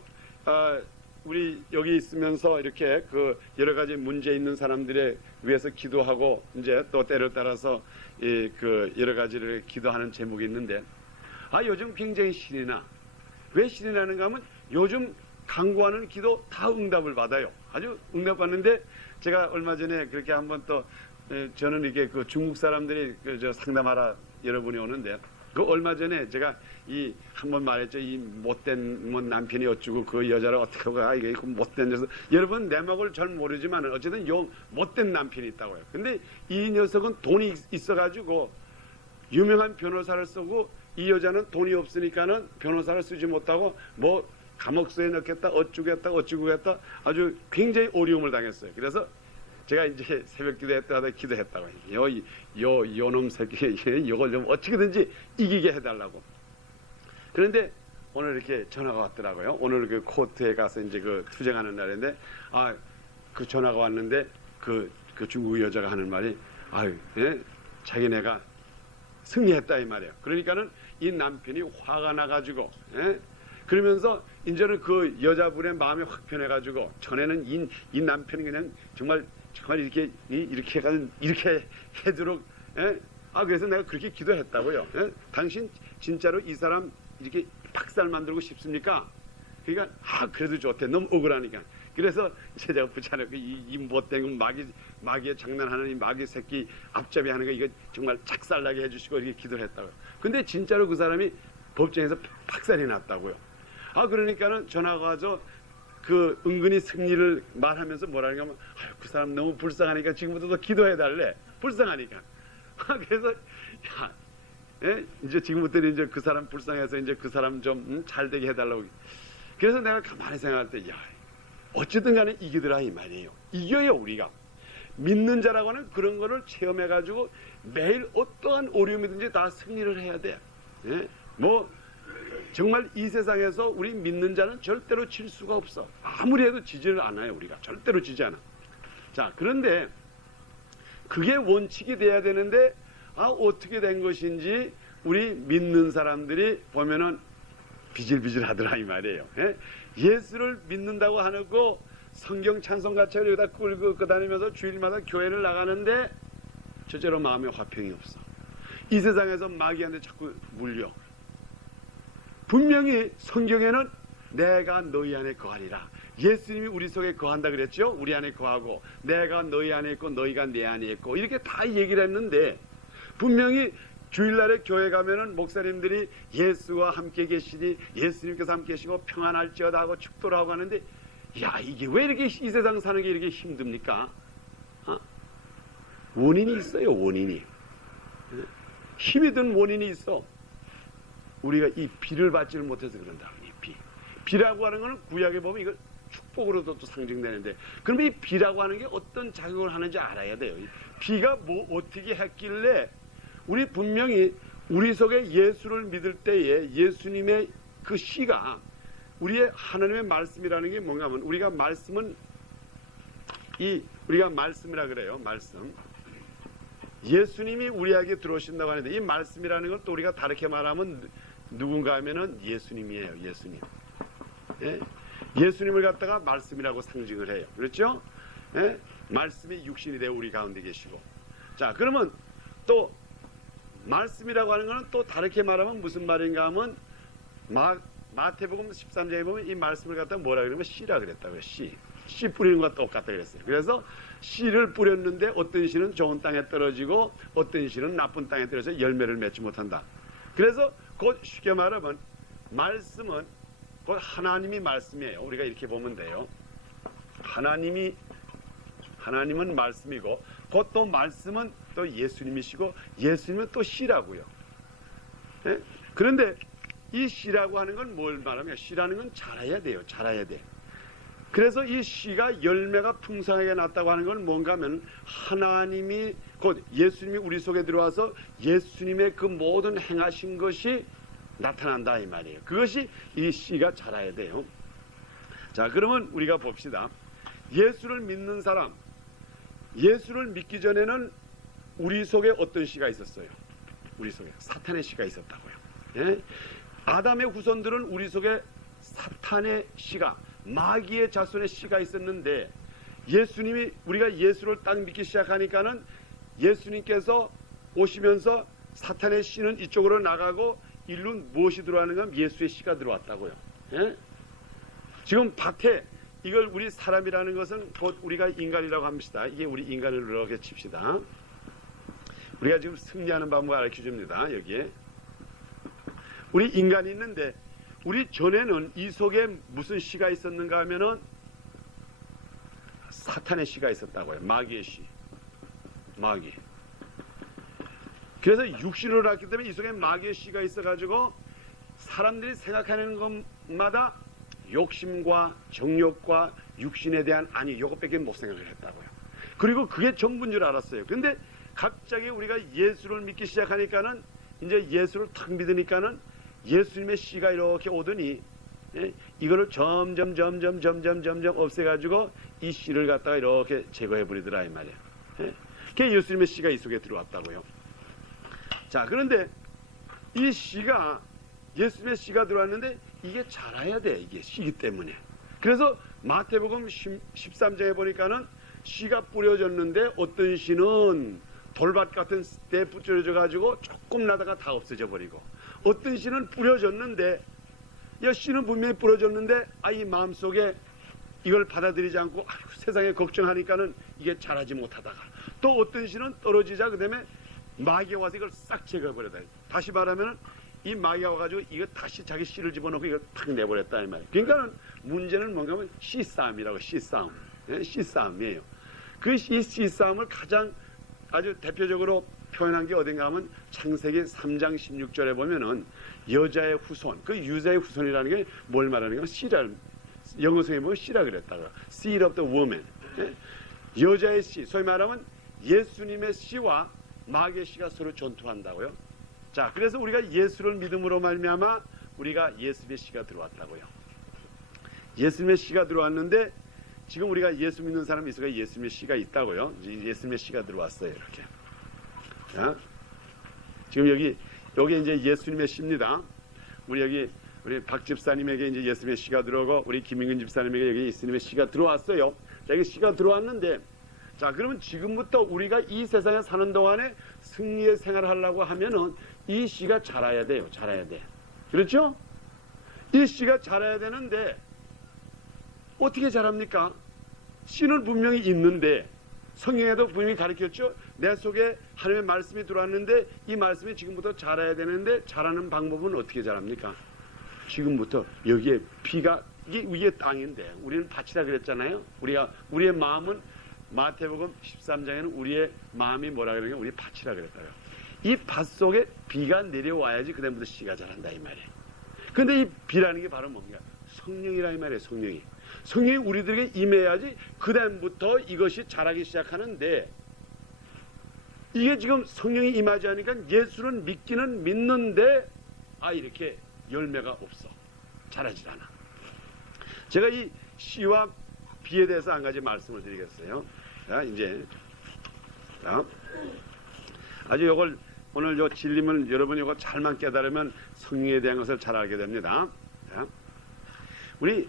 우리 여기 있으면서 이렇게 그 여러 가지 문제 있는 사람들에 위해서 기도하고 이제 또 때를 따라서 그 여러 가지를 기도하는 제목이 있는데 요즘 굉장히 신이 나. 왜 신이 나는가 하면 요즘 간구하는 기도 다 응답을 받아요. 아주 응답받는데 제가 얼마 전에 그렇게 한번 또 저는 이게 그 중국 사람들이 저 상담하라 여러분이 오는데 그 얼마 전에 제가 이 한번 말했죠. 이 못된 뭐 남편이 어쩌고 그 여자를 어떻게 하고 이게 못된 녀석. 여러분 내막을 잘 모르지만 어쨌든 요 못된 남편이 있다고요. 근데 이 녀석은 돈이 있어가지고 유명한 변호사를 쓰고 이 여자는 돈이 없으니까는 변호사를 쓰지 못하고 뭐 감옥소에 넣겠다 어쩌겠다 아주 굉장히 어려움을 당했어요. 그래서 제가 이제 새벽 기도했다 기도했다고 요놈 새끼 이걸 좀 어떻게든지 이기게 해달라고. 그런데 오늘 이렇게 전화가 왔더라고요. 오늘 그 코트에 가서 이제 그 투쟁하는 날인데 그 전화가 왔는데 그 중국 여자가 하는 말이 자기네가 승리했다 이 말이에요. 그러니까는 이 남편이 화가 나가지고 그러면서 이제는 그 여자분의 마음이 확 변해가지고 전에는 이 남편이 그냥 정말 이렇게 해가지고 이렇게 해도록 그래서 내가 그렇게 기도했다고요. 당신 진짜로 이 사람 이렇게 박살 만들고 싶습니까? 그러니까 그래도 좋대. 너무 억울하니까. 그래서 제가 붙여놓고 이 못된 마귀의 장난하는 이 마귀 새끼 앞잡이 하는 거 이거 정말 착살나게 해주시고 이렇게 기도를 했다고요. 근데 진짜로 그 사람이 법정에서 박살이 났다고요. 그러니까는 전화가 와서 그 은근히 승리를 말하면서 뭐라는가 하면 그 사람 너무 불쌍하니까 지금부터 더 기도해달래. 불쌍하니까. 그래서 이제 지금부터 이제 그 사람 불쌍해서 이제 그 사람 좀 잘 되게 해달라고. 그래서 내가 가만히 생각할 때 어쨌든 간에 이기더라 이 말이에요. 이겨요 우리가. 믿는 자라고 하는 그런 거를 체험해가지고 매일 어떠한 어려움이든지 다 승리를 해야 돼. 뭐 정말 이 세상에서 우리 믿는 자는 절대로 질 수가 없어. 아무리 해도 지지를 않아요. 우리가 절대로 지지 않아. 자, 그런데 그게 원칙이 돼야 되는데 어떻게 된 것인지 우리 믿는 사람들이 보면은 비질비질 하더라 이 말이에요. 예수를 믿는다고 하고 성경 찬송 가차를 여기다 끌고 다니면서 주일마다 교회를 나가는데 절대로 마음에 화평이 없어. 이 세상에서 마귀한테 자꾸 물려. 분명히 성경에는 내가 너희 안에 거하리라. 예수님이 우리 속에 거한다 그랬죠. 우리 안에 거하고 내가 너희 안에 있고 너희가 내 안에 있고 이렇게 다 얘기를 했는데 분명히 주일날에 교회 가면은 목사님들이 예수와 함께 계시니 예수님께서 함께 계시고 평안할지어다 하고 축도를 하고 하는데 이게 왜 이렇게 이 세상 사는 게 이렇게 힘듭니까? 원인이 있어요. 원인이. 힘이 든 원인이 있어. 우리가 이 비를 받지를 못해서 그런다. 이 비라고 하는 거는 구약에 보면 이걸 축복으로도 또 상징되는데 그러면 이 비라고 하는 게 어떤 작용을 하는지 알아야 돼요. 비가 뭐 어떻게 했길래 우리 분명히 우리 속에 예수를 믿을 때에 예수님의 그 씨가 우리의 하나님의 말씀이라는 게 뭔가 하면 우리가 말씀은 우리가 말씀이라 그래요. 말씀. 예수님이 우리에게 들어오신다고 하는데 이 말씀이라는 걸 또 우리가 다르게 말하면 누군가 하면은 예수님이에요. 예수님. 예수님을 갖다가 말씀이라고 상징을 해요. 그렇죠? 말씀이 육신이 되어 우리 가운데 계시고. 자, 그러면 또 말씀이라고 하는 것은 또 다르게 말하면 무슨 말인가 하면 마태복음 13장에 보면 이 말씀을 갖다가 뭐라 그러면 씨라 그랬다고요. 씨 뿌리는 것과 똑같다 그랬어요. 그래서 씨를 뿌렸는데 어떤 씨는 좋은 땅에 떨어지고 어떤 씨는 나쁜 땅에 떨어져서 열매를 맺지 못한다. 그래서 곧 쉽게 말하면 말씀은 곧 하나님이 말씀이에요. 우리가 이렇게 보면 돼요. 하나님은 말씀이고 곧 또 말씀은 또 예수님이시고 예수님은 또 씨라고요. 그런데 이 씨라고 하는 건 뭘 말하면 씨라는 건 자라야 돼요. 자라야 돼. 그래서 이 씨가 열매가 풍성하게 났다고 하는 건 뭔가 하면 하나님이 곧 예수님이 우리 속에 들어와서 예수님의 그 모든 행하신 것이 나타난다 이 말이에요. 그것이 이 씨가 자라야 돼요. 자, 그러면 우리가 봅시다. 예수를 믿는 사람, 예수를 믿기 전에는 우리 속에 어떤 씨가 있었어요? 우리 속에 사탄의 씨가 있었다고요. 아담의 후손들은 우리 속에 사탄의 씨가 마귀의 자손의 씨가 있었는데 예수님이 우리가 예수를 딱 믿기 시작하니까는 예수님께서 오시면서 사탄의 씨는 이쪽으로 나가고 일로 무엇이 들어가는가 하면 예수의 씨가 들어왔다고요. 예? 지금 밭에 이걸 우리 사람이라는 것은 곧 우리가 인간이라고 합시다. 이게 우리 인간을 이렇게 칩시다. 우리가 지금 승리하는 방법을 알려줍니다. 여기에 우리 인간이 있는데 우리 전에는 이 속에 무슨 씨가 있었는가 하면은 사탄의 씨가 있었다고요. 마귀의 씨. 마귀. 그래서 육신으로 났기 때문에 이 속에 마귀의 씨가 있어가지고 사람들이 생각하는 것마다 욕심과 정욕과 육신에 대한 아니 이것밖에 못 생각을 했다고요. 그리고 그게 전부인 줄 알았어요. 근데 갑자기 우리가 예수를 믿기 시작하니까는 이제 예수를 탁 믿으니까는 예수님의 씨가 이렇게 오더니 이거를 점점 없애가지고 이 씨를 갖다가 이렇게 제거해 버리더라 이 말이에요. 그게 예수님의 씨가 이 속에 들어왔다고요. 자, 그런데 이 씨가 예수님의 씨가 들어왔는데 이게 자라야 돼. 이게 씨기 때문에. 그래서 마태복음 13장에 보니까는 씨가 뿌려졌는데 어떤 씨는 돌밭 같은 데 뿌려져 가지고 조금 나다가 다 없어져 버리고 어떤 씨는 뿌려졌는데 이 씨는 분명히 뿌려졌는데 이 마음속에 이걸 받아들이지 않고 세상에 걱정하니까는 이게 자라지 못하다가 또 어떤 씨는 떨어지자 그다음에 마귀가 와서 이걸 싹 제거해버렸다. 다시 말하면 이 마귀가 와가지고 이거 다시 자기 씨를 집어넣고 이걸 탁 내버렸다 이 말이에요. 그러니까는 문제는 뭔가 하면 씨싸움이라고. 씨싸움. 씨싸움이에요. 그 씨싸움을 가장 아주 대표적으로 표현한 게 어딘가 하면 창세기 3장 16절에 보면은 여자의 후손, 그 유다의 후손이라는 게 뭘 말하는 가 씨라, 영어성에 보면 씨라 그랬다고. seed of the woman. 여자의 씨, 소위 말하면 예수님의 씨와 마귀의 씨가 서로 전투한다고요. 자, 그래서 우리가 예수를 믿음으로 말미암아 우리가 예수님의 씨가 들어왔다고요. 예수님의 씨가 들어왔는데 지금 우리가 예수 믿는 사람 있어가 예수님의 씨가 있다고요. 예수님의 씨가 들어왔어요. 이렇게. 자, 지금 여기 이제 예수님의 씨입니다. 우리 박 집사님에게 이제 예수님의 씨가 들어오고 우리 김인근 집사님에게 여기 예수님의 씨가 들어왔어요. 자, 여기 씨가 들어왔는데 자, 그러면 지금부터 우리가 이 세상에 사는 동안에 승리의 생활을 하려고 하면은 이 씨가 자라야 돼요. 자라야 돼. 그렇죠? 이 씨가 자라야 되는데 어떻게 자랍니까? 씨는 분명히 있는데 성경에도 분명히 가르쳤죠. 내 속에 하나님의 말씀이 들어왔는데 이 말씀이 지금부터 자라야 되는데 자라는 방법은 어떻게 자랍니까? 지금부터 여기에 비가 이게 위에 땅인데 우리는 밭이라 그랬잖아요. 우리의 마음은 마태복음 13장에는 우리의 마음이 뭐라 그러냐 우리 밭이라 그랬어요. 이 밭 속에 비가 내려와야지 그다음부터 씨가 자란다 이 말이에요. 근데 이 비라는 게 바로 뭔가 성령이라 이 말이에요. 성령이 우리들에게 임해야지 그다음부터 이것이 자라기 시작하는데 이게 지금 성령이 임하지 않으니까 예수는 믿기는 믿는데 이렇게 열매가 없어. 자라질 않아. 제가 이 씨와 비에 대해서 한 가지 말씀을 드리겠어요. 자, 이제 아주 요걸 오늘 요 진리면 여러분이 요거 잘만 깨달으면 성령에 대한 것을 잘 알게 됩니다. 자, 우리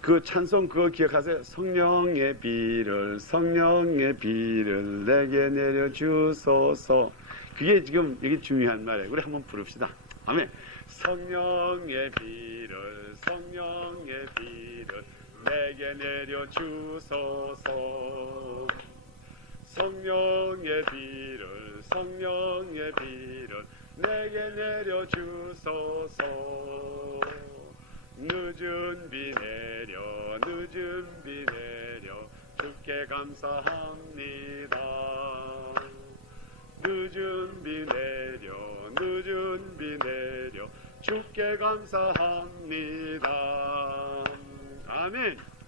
그 찬송 그거 기억하세요? 성령의 비를 내게 내려주소서. 그게 지금 여기 중요한 말이에요. 우리 한번 부릅시다. 아멘. 성령의 비를 내게 내려주소서. 성령의 비를 내게 내려주소서. 늦은 비 내려 주께 감사합니다. 늦은 비 내려 주께 감사합니다.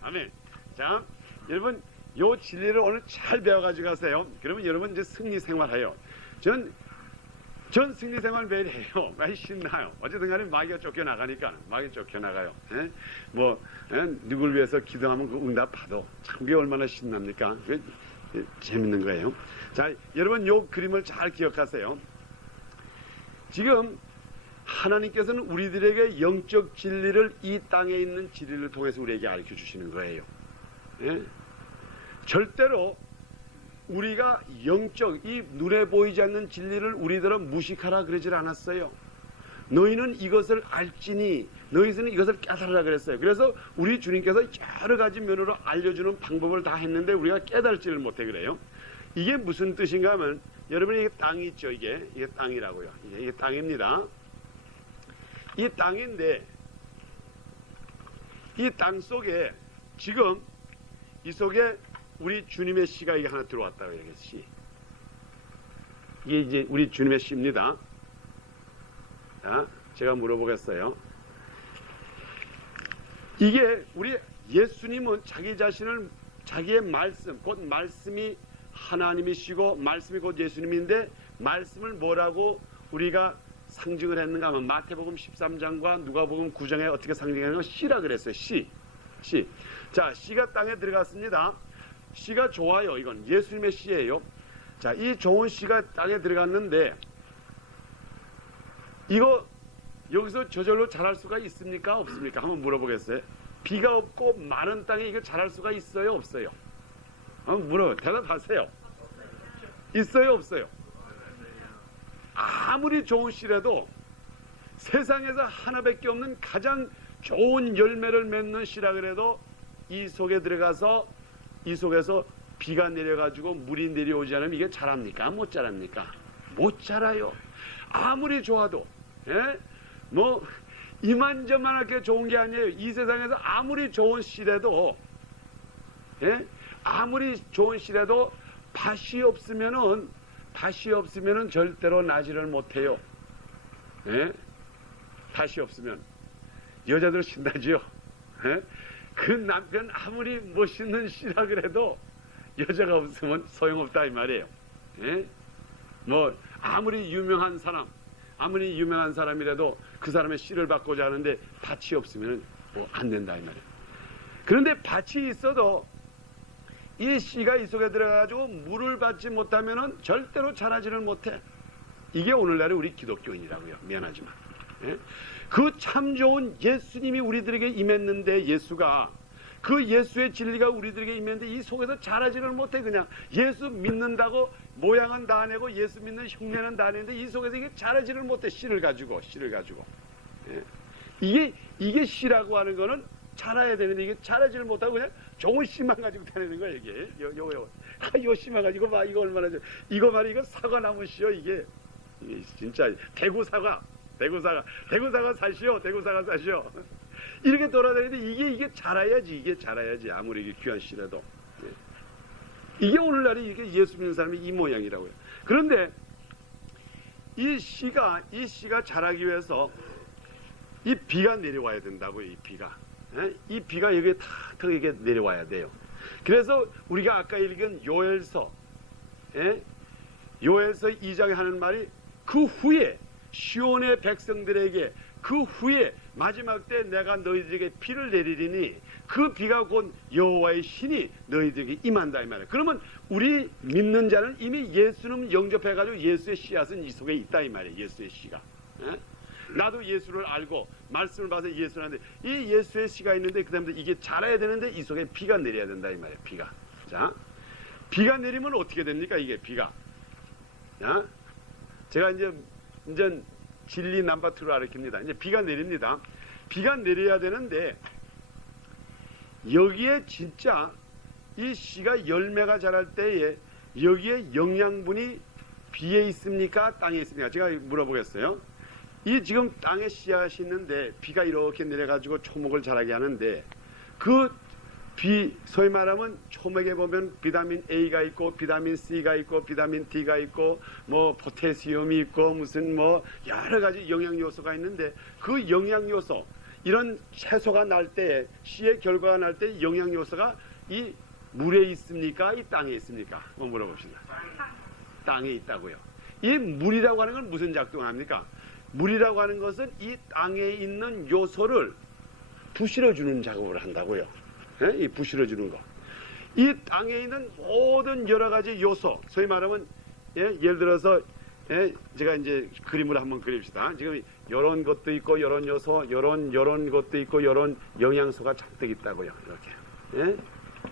아멘. 자, 여러분 요 진리를 오늘 잘 배워가지고 가세요. 그러면 여러분 이제 승리 생활해요. 전 승리 생활 매일 해요. 많이 신나요. 어쨌든 간에 마귀가 쫓겨나가니까. 누굴 위해서 기도하면 그 응답하도 참 그게 얼마나 신납니까? 재밌는 거예요. 자, 여러분 요 그림을 잘 기억하세요. 지금 하나님께서는 우리들에게 영적 진리를 이 땅에 있는 진리를 통해서 우리에게 알려 주시는 거예요. 예? 절대로 우리가 영적, 이 눈에 보이지 않는 진리를 우리들은 무식하라 그러질 않았어요. 너희는 이것을 알지니 너희는 이것을 깨달으라 그랬어요. 그래서 우리 주님께서 여러 가지 면으로 알려주는 방법을 다 했는데 우리가 깨달지를 못해 그래요. 이게 무슨 뜻인가 하면 여러분이 이게 땅이 있죠. 이게 땅이라고요. 이게 땅입니다. 이 땅인데 이 땅 속에 지금 이 속에 우리 주님의 씨가 이게 하나 들어왔다고 이렇게 씨. 이게 이제 우리 주님의 씨입니다. 자, 제가 물어보겠어요. 이게 우리 예수님은 자기 자신을 자기의 말씀, 곧 말씀이 하나님이시고 말씀이 곧 예수님인데 말씀을 뭐라고 우리가 상징을 했는가 하면 마태복음 13장과 누가복음 9장에 어떻게 상징하는 거 씨라 그랬어요. 씨. 자, 씨가 땅에 들어갔습니다. 씨가 좋아요. 이건 예수님의 씨예요. 자, 이 좋은 씨가 땅에 들어갔는데 이거 여기서 저절로 자랄 수가 있습니까? 없습니까? 한번 물어보겠어요. 비가 없고 많은 땅에 이거 자랄 수가 있어요? 없어요? 한번 물어요. 대답하세요. 있어요? 없어요? 아무리 좋은 씨라도 세상에서 하나밖에 없는 가장 좋은 열매를 맺는 씨라 그래도 이 속에 들어가서 이 속에서 비가 내려가지고 물이 내려오지 않으면 이게 자랍니까? 못 자랍니까? 못 자라요. 아무리 좋아도 뭐 이만저만하게 좋은 게 아니에요. 이 세상에서 아무리 좋은 씨라도 아무리 좋은 씨라도 밭이 없으면은 절대로 나지를 못해요. 밭이 없으면 여자들 신나지요. 그 남편 아무리 멋있는 씨라 그래도 여자가 없으면 소용없다 이 말이에요. 뭐 아무리 유명한 사람이라도 그 사람의 씨를 받고자 하는데 밭이 없으면 뭐 안 된다 이 말이에요. 그런데 밭이 있어도 이 씨가 이 속에 들어가가지고 물을 받지 못하면은 절대로 자라지를 못해. 이게 오늘날의 우리 기독교인이라고요. 미안하지만. 그 참 좋은 예수님이 우리들에게 임했는데 예수가 그 예수의 진리가 우리들에게 임했는데 이 속에서 자라지를 못해. 그냥 예수 믿는다고 모양은 다 내고 예수 믿는 흉내는 다 내는데 이 속에서 이게 자라지를 못해. 씨를 가지고. 이게 씨라고 하는 거는 자라야 되는데 이게 자라지를 못하고 그냥 좋은 씨만 가지고 다니는 거야 이게. 요 씨만 가지고 봐. 이거 얼마나 이거 말이야. 이거 사과나무 씨요 이게 진짜 대구 사과 사시오. 이렇게 돌아다니는데 이게 자라야지. 아무리 이게 귀한 씨라도. 이게 오늘날에 이게 예수 믿는 사람이 이 모양이라고요. 그런데 이 씨가 자라기 위해서 이 비가 내려와야 된다고요. 이 비가 여기에 탁 이게 내려와야 돼요. 그래서 우리가 아까 읽은 요엘서 2장에 하는 말이 그 후에 시온의 백성들에게 그 후에 마지막 때 내가 너희들에게 비를 내리리니 그 비가 곧 여호와의 신이 너희들에게 임한다 이 말이에요. 그러면 우리 믿는 자는 이미 예수님 영접해가지고 예수의 씨앗은 이 속에 있다 이 말이에요. 예수의 씨가. 나도 예수를 알고 말씀을 봐서 예수를 하는데 이 예수의 씨가 있는데 그 다음에 이게 자라야 되는데 이 속에 비가 내려야 된다 이 말이에요. 비가 내리면 어떻게 됩니까? 이게 비가. 제가 이제 진리 넘버 2로 가르칩니다. 이제 비가 내립니다. 비가 내려야 되는데 여기에 진짜 이 씨가 열매가 자랄 때에 여기에 영양분이 비에 있습니까? 땅에 있습니까? 제가 물어보겠어요. 이 지금 땅에 씨앗이 있는데 비가 이렇게 내려가지고 초목을 자라게 하는데 그 비, 소위 말하면 초목에 보면 비타민 A가 있고 비타민 C가 있고 비타민 D가 있고 뭐 포테시움이 있고 무슨 뭐 여러 가지 영양 요소가 있는데 그 영양 요소 이런 채소가 날 때 씨의 결과가 날 때 영양 요소가 이 물에 있습니까? 이 땅에 있습니까? 한번 물어봅시다. 땅에 있다고요. 이 물이라고 하는 건 무슨 작동을 합니까? 물이라고 하는 것은 이 땅에 있는 요소를 부실어주는 작업을 한다고요. 이 부실어주는 거. 이 땅에 있는 모든 여러 가지 요소, 소위 말하면 예를 들어서 예, 제가 이제 그림을 한번 그립시다. 지금 이런 것도 있고 이런 요소, 이런 것도 있고 이런 영양소가 잔뜩 있다고요. 이렇게. 예?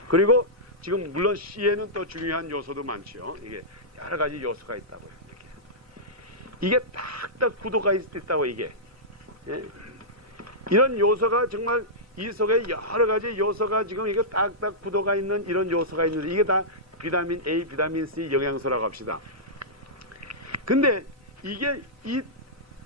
그리고 지금 물론 C에는 또 중요한 요소도 많죠. 이게 여러 가지 요소가 있다고요. 이렇게. 이게 딱딱 구도가 있다고 이게. 예? 이런 요소가 정말 이 속에 여러 가지 요소가 지금 이거 딱딱 구도가 있는 이런 요소가 있는데 이게 다 비타민 A, 비타민 C 영양소라고 합시다. 근데 이게 이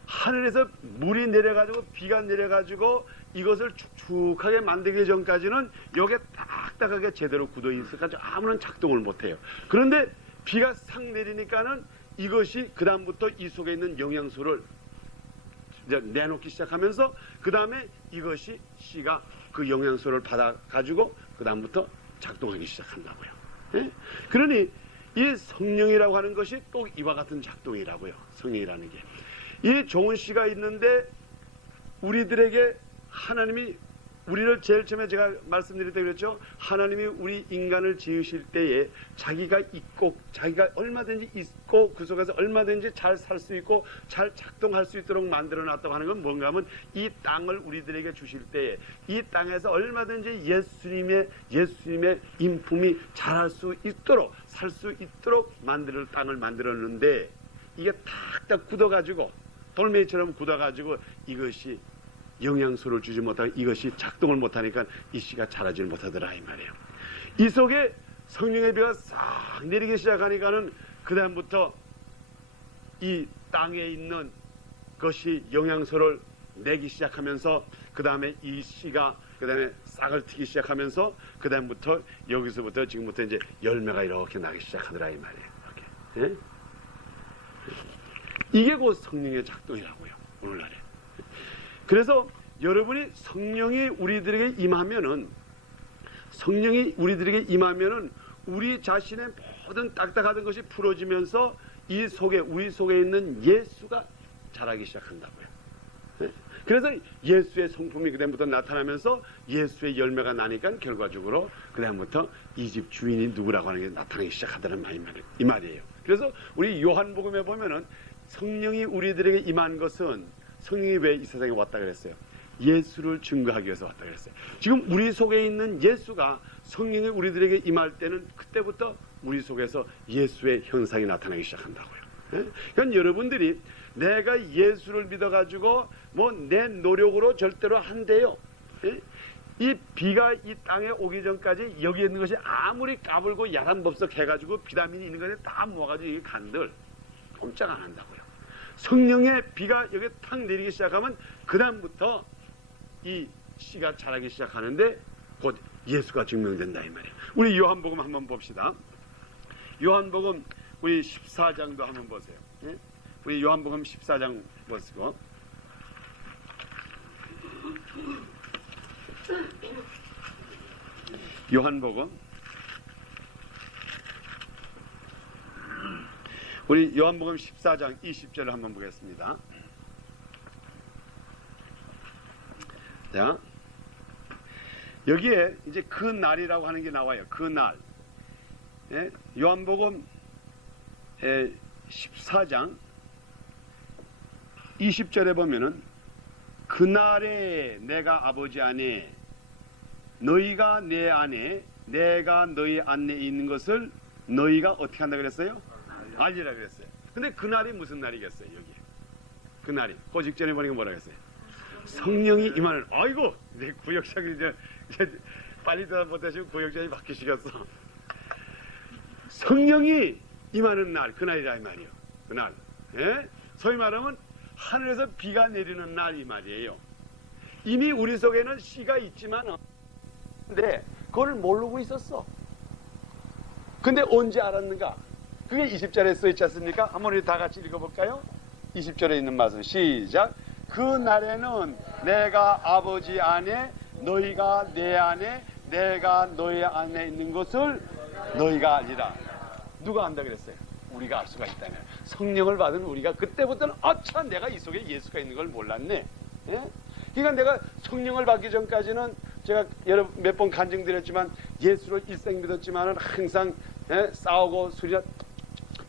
하늘에서 물이 내려가지고 비가 내려가지고 이것을 축축하게 만들기 전까지는 여기에 딱딱하게 제대로 굳어 있어가지고 아무런 작동을 못해요. 그런데 비가 싹 내리니까는 이것이 그 다음부터 이 속에 있는 영양소를 이제 내놓기 시작하면서 그 다음에 이것이 C가 그 영양소를 받아가지고 그 다음부터 작동하기 시작한다고요. 예? 그러니 이 성령이라고 하는 것이 또 이와 같은 작동이라고요. 성령이라는 게. 이 좋은 씨가 있는데 우리들에게 하나님이 우리를 제일 처음에 제가 말씀드릴 때 그랬죠. 하나님이 우리 인간을 지으실 때에 자기가 있고 자기가 얼마든지 있고 그 속에서 얼마든지 잘 살 수 있고 잘 작동할 수 있도록 만들어 놨다고 하는 건 뭔가 하면 이 땅을 우리들에게 주실 때에 이 땅에서 얼마든지 예수님의 인품이 자랄 수 있도록 살 수 있도록 땅을 만들었는데 이게 탁탁 굳어가지고 돌멩이처럼 굳어가지고 이것이 영양소를 주지 못하고 이것이 작동을 못하니까 이 씨가 자라질 못하더라 이 말이에요. 이 속에 성령의 비가 싹 내리기 시작하니까는 그 다음부터 이 땅에 있는 것이 영양소를 내기 시작하면서 그 다음에 이 씨가 그 다음에 싹을 트기 시작하면서 그 다음부터 여기서부터 지금부터 이제 열매가 이렇게 나기 시작하더라 이 말이에요. 이렇게. 예? 이게 곧 성령의 작동이라고요. 오늘날에. 그래서 여러분이 성령이 우리들에게 임하면은 우리 자신의 모든 딱딱하던 것이 풀어지면서 우리 속에 있는 예수가 자라기 시작한다고요. 네? 그래서 예수의 성품이 그다음부터 나타나면서 예수의 열매가 나니까 결과적으로 그다음부터 이 집 주인이 누구라고 하는 게 나타나기 시작하다는 이 말이에요. 그래서 우리 요한복음에 보면은 성령이 우리들에게 임한 것은 성령이 왜 이 세상에 왔다 그랬어요? 예수를 증거하기 위해서 왔다 그랬어요. 지금 우리 속에 있는 예수가 성령이 우리들에게 임할 때는 그때부터 우리 속에서 예수의 현상이 나타나기 시작한다고요. 예? 그러니까 여러분들이 내가 예수를 믿어가지고 뭐 내 노력으로 절대로 안 돼요. 예? 이 비가 이 땅에 오기 전까지 여기 있는 것이 아무리 까불고 야단법석 해가지고 비타민이 있는 것에 다 모아가지고 이게 간들 꼼짝 안 한다고요. 성령의 비가 여기 탁 내리기 시작하면 그 다음부터 이 씨가 자라기 시작하는데 곧 예수가 증명된다 이 말이에요. 우리 요한복음 한번 봅시다. 요한복음 우리 14장도 한번 보세요. 예? 우리 요한복음 14장 보시고 요한복음 우리 요한복음 14장 20절을 한번 보겠습니다. 자, 여기에 이제 그 날이라고 하는 게 나와요. 그 날. 예? 요한복음 14장 20절에 보면은 그날에 내가 아버지 안에 너희가 내 안에 내가 너희 안에 있는 것을 너희가 어떻게 한다 그랬어요? 알리라 그랬어요. 근데 그날이 무슨 날이겠어요? 여기 그 날이 그 직전에 보니까 뭐라 그랬어요? 성령이 임하는. 아이고 내 구역장이 이제 빨리 대답 못하시고 구역장이 바뀌시겠어. 성령이 임하는 날 그날이라 이 말이에요. 그날. 예? 소위 말하면 하늘에서 비가 내리는 날 이 말이에요. 이미 우리 속에는 씨가 있지만 근데 그걸 모르고 있었어. 근데 언제 알았는가? 그게 20절에 써 있지 않습니까? 한번 우리 다 같이 읽어볼까요? 20절에 있는 말씀 시작. 그 날에는 내가 아버지 안에 너희가 내 안에 내가 너희 안에 있는 것을 너희가 알리라. 누가 안다 그랬어요? 우리가 알 수가 있다면. 성령을 받은 우리가 그때부터는 아차 내가 이 속에 예수가 있는 걸 몰랐네. 예? 그러니까 내가 성령을 받기 전까지는 제가 여러 몇 번 간증드렸지만 예수를 일생 믿었지만은 항상 예? 싸우고 술이나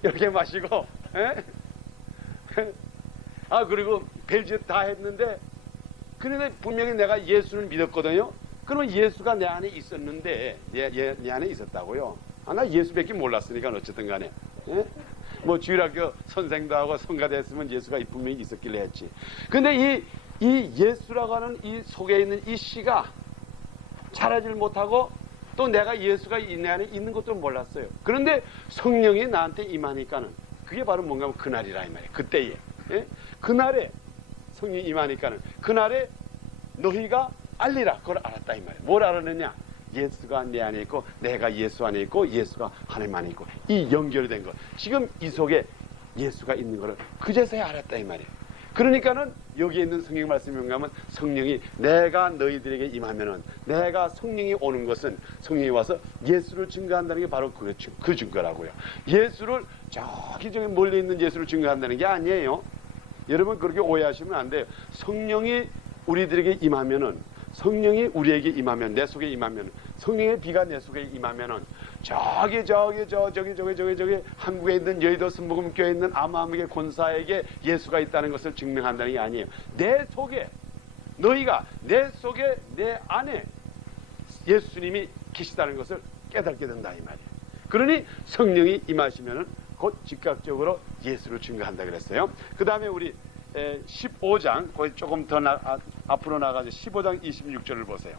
이렇게 마시고 예? 그리고 별짓 다 했는데, 그런데 분명히 내가 예수를 믿었거든요. 그러면 예수가 내 안에 있었는데, 내 안에 있었다고요. 나 예수밖에 몰랐으니까 어쨌든 간에. 예? 뭐 주일학교 선생도 하고 성가대 했으면 예수가 분명히 있었길래 했지. 근데 이 예수라고 하는 이 속에 있는 이 씨가 자라질 못하고, 또 내가 예수가 내 안에 있는 것도 몰랐어요. 그런데 성령이 나한테 임하니까는, 그게 바로 뭔가 하면 그날이라 이 말이에요. 그때에. 예? 그날에 성령이 임하니까는, 그날에 너희가 알리라. 그걸 알았다 이 말이에요. 뭘 알았느냐? 예수가 내 안에 있고, 내가 예수 안에 있고, 예수가 하나님 안에 있고, 이 연결된 것, 지금 이 속에 예수가 있는 것을 그제서야 알았다 이 말이에요. 그러니까는 여기에 있는 성경 말씀이 뭔가 하면, 성령이 내가 너희들에게 임하면은, 내가 성령이 오는 것은, 성령이 와서 예수를 증거한다는 게 바로 그 증거라고요. 예수를 저기 멀리 있는 예수를 증거한다는 게 아니에요. 여러분 그렇게 오해하시면 안 돼요. 성령이 우리들에게 임하면은, 성령이 우리에게 임하면, 내 속에 임하면, 성령의 비가 내 속에 임하면은, 저기 한국에 있는 여의도 순복음교회에 있는 아마함에게 권사에게 예수가 있다는 것을 증명한다는 게 아니에요. 내 속에, 너희가 내 속에, 내 안에 예수님이 계시다는 것을 깨닫게 된다 이 말이에요. 그러니 성령이 임하시면은 곧 즉각적으로 예수를 증거한다 그랬어요. 그 다음에 우리 15장, 거기 조금 더 앞으로 나가서 15장 26절을 보세요.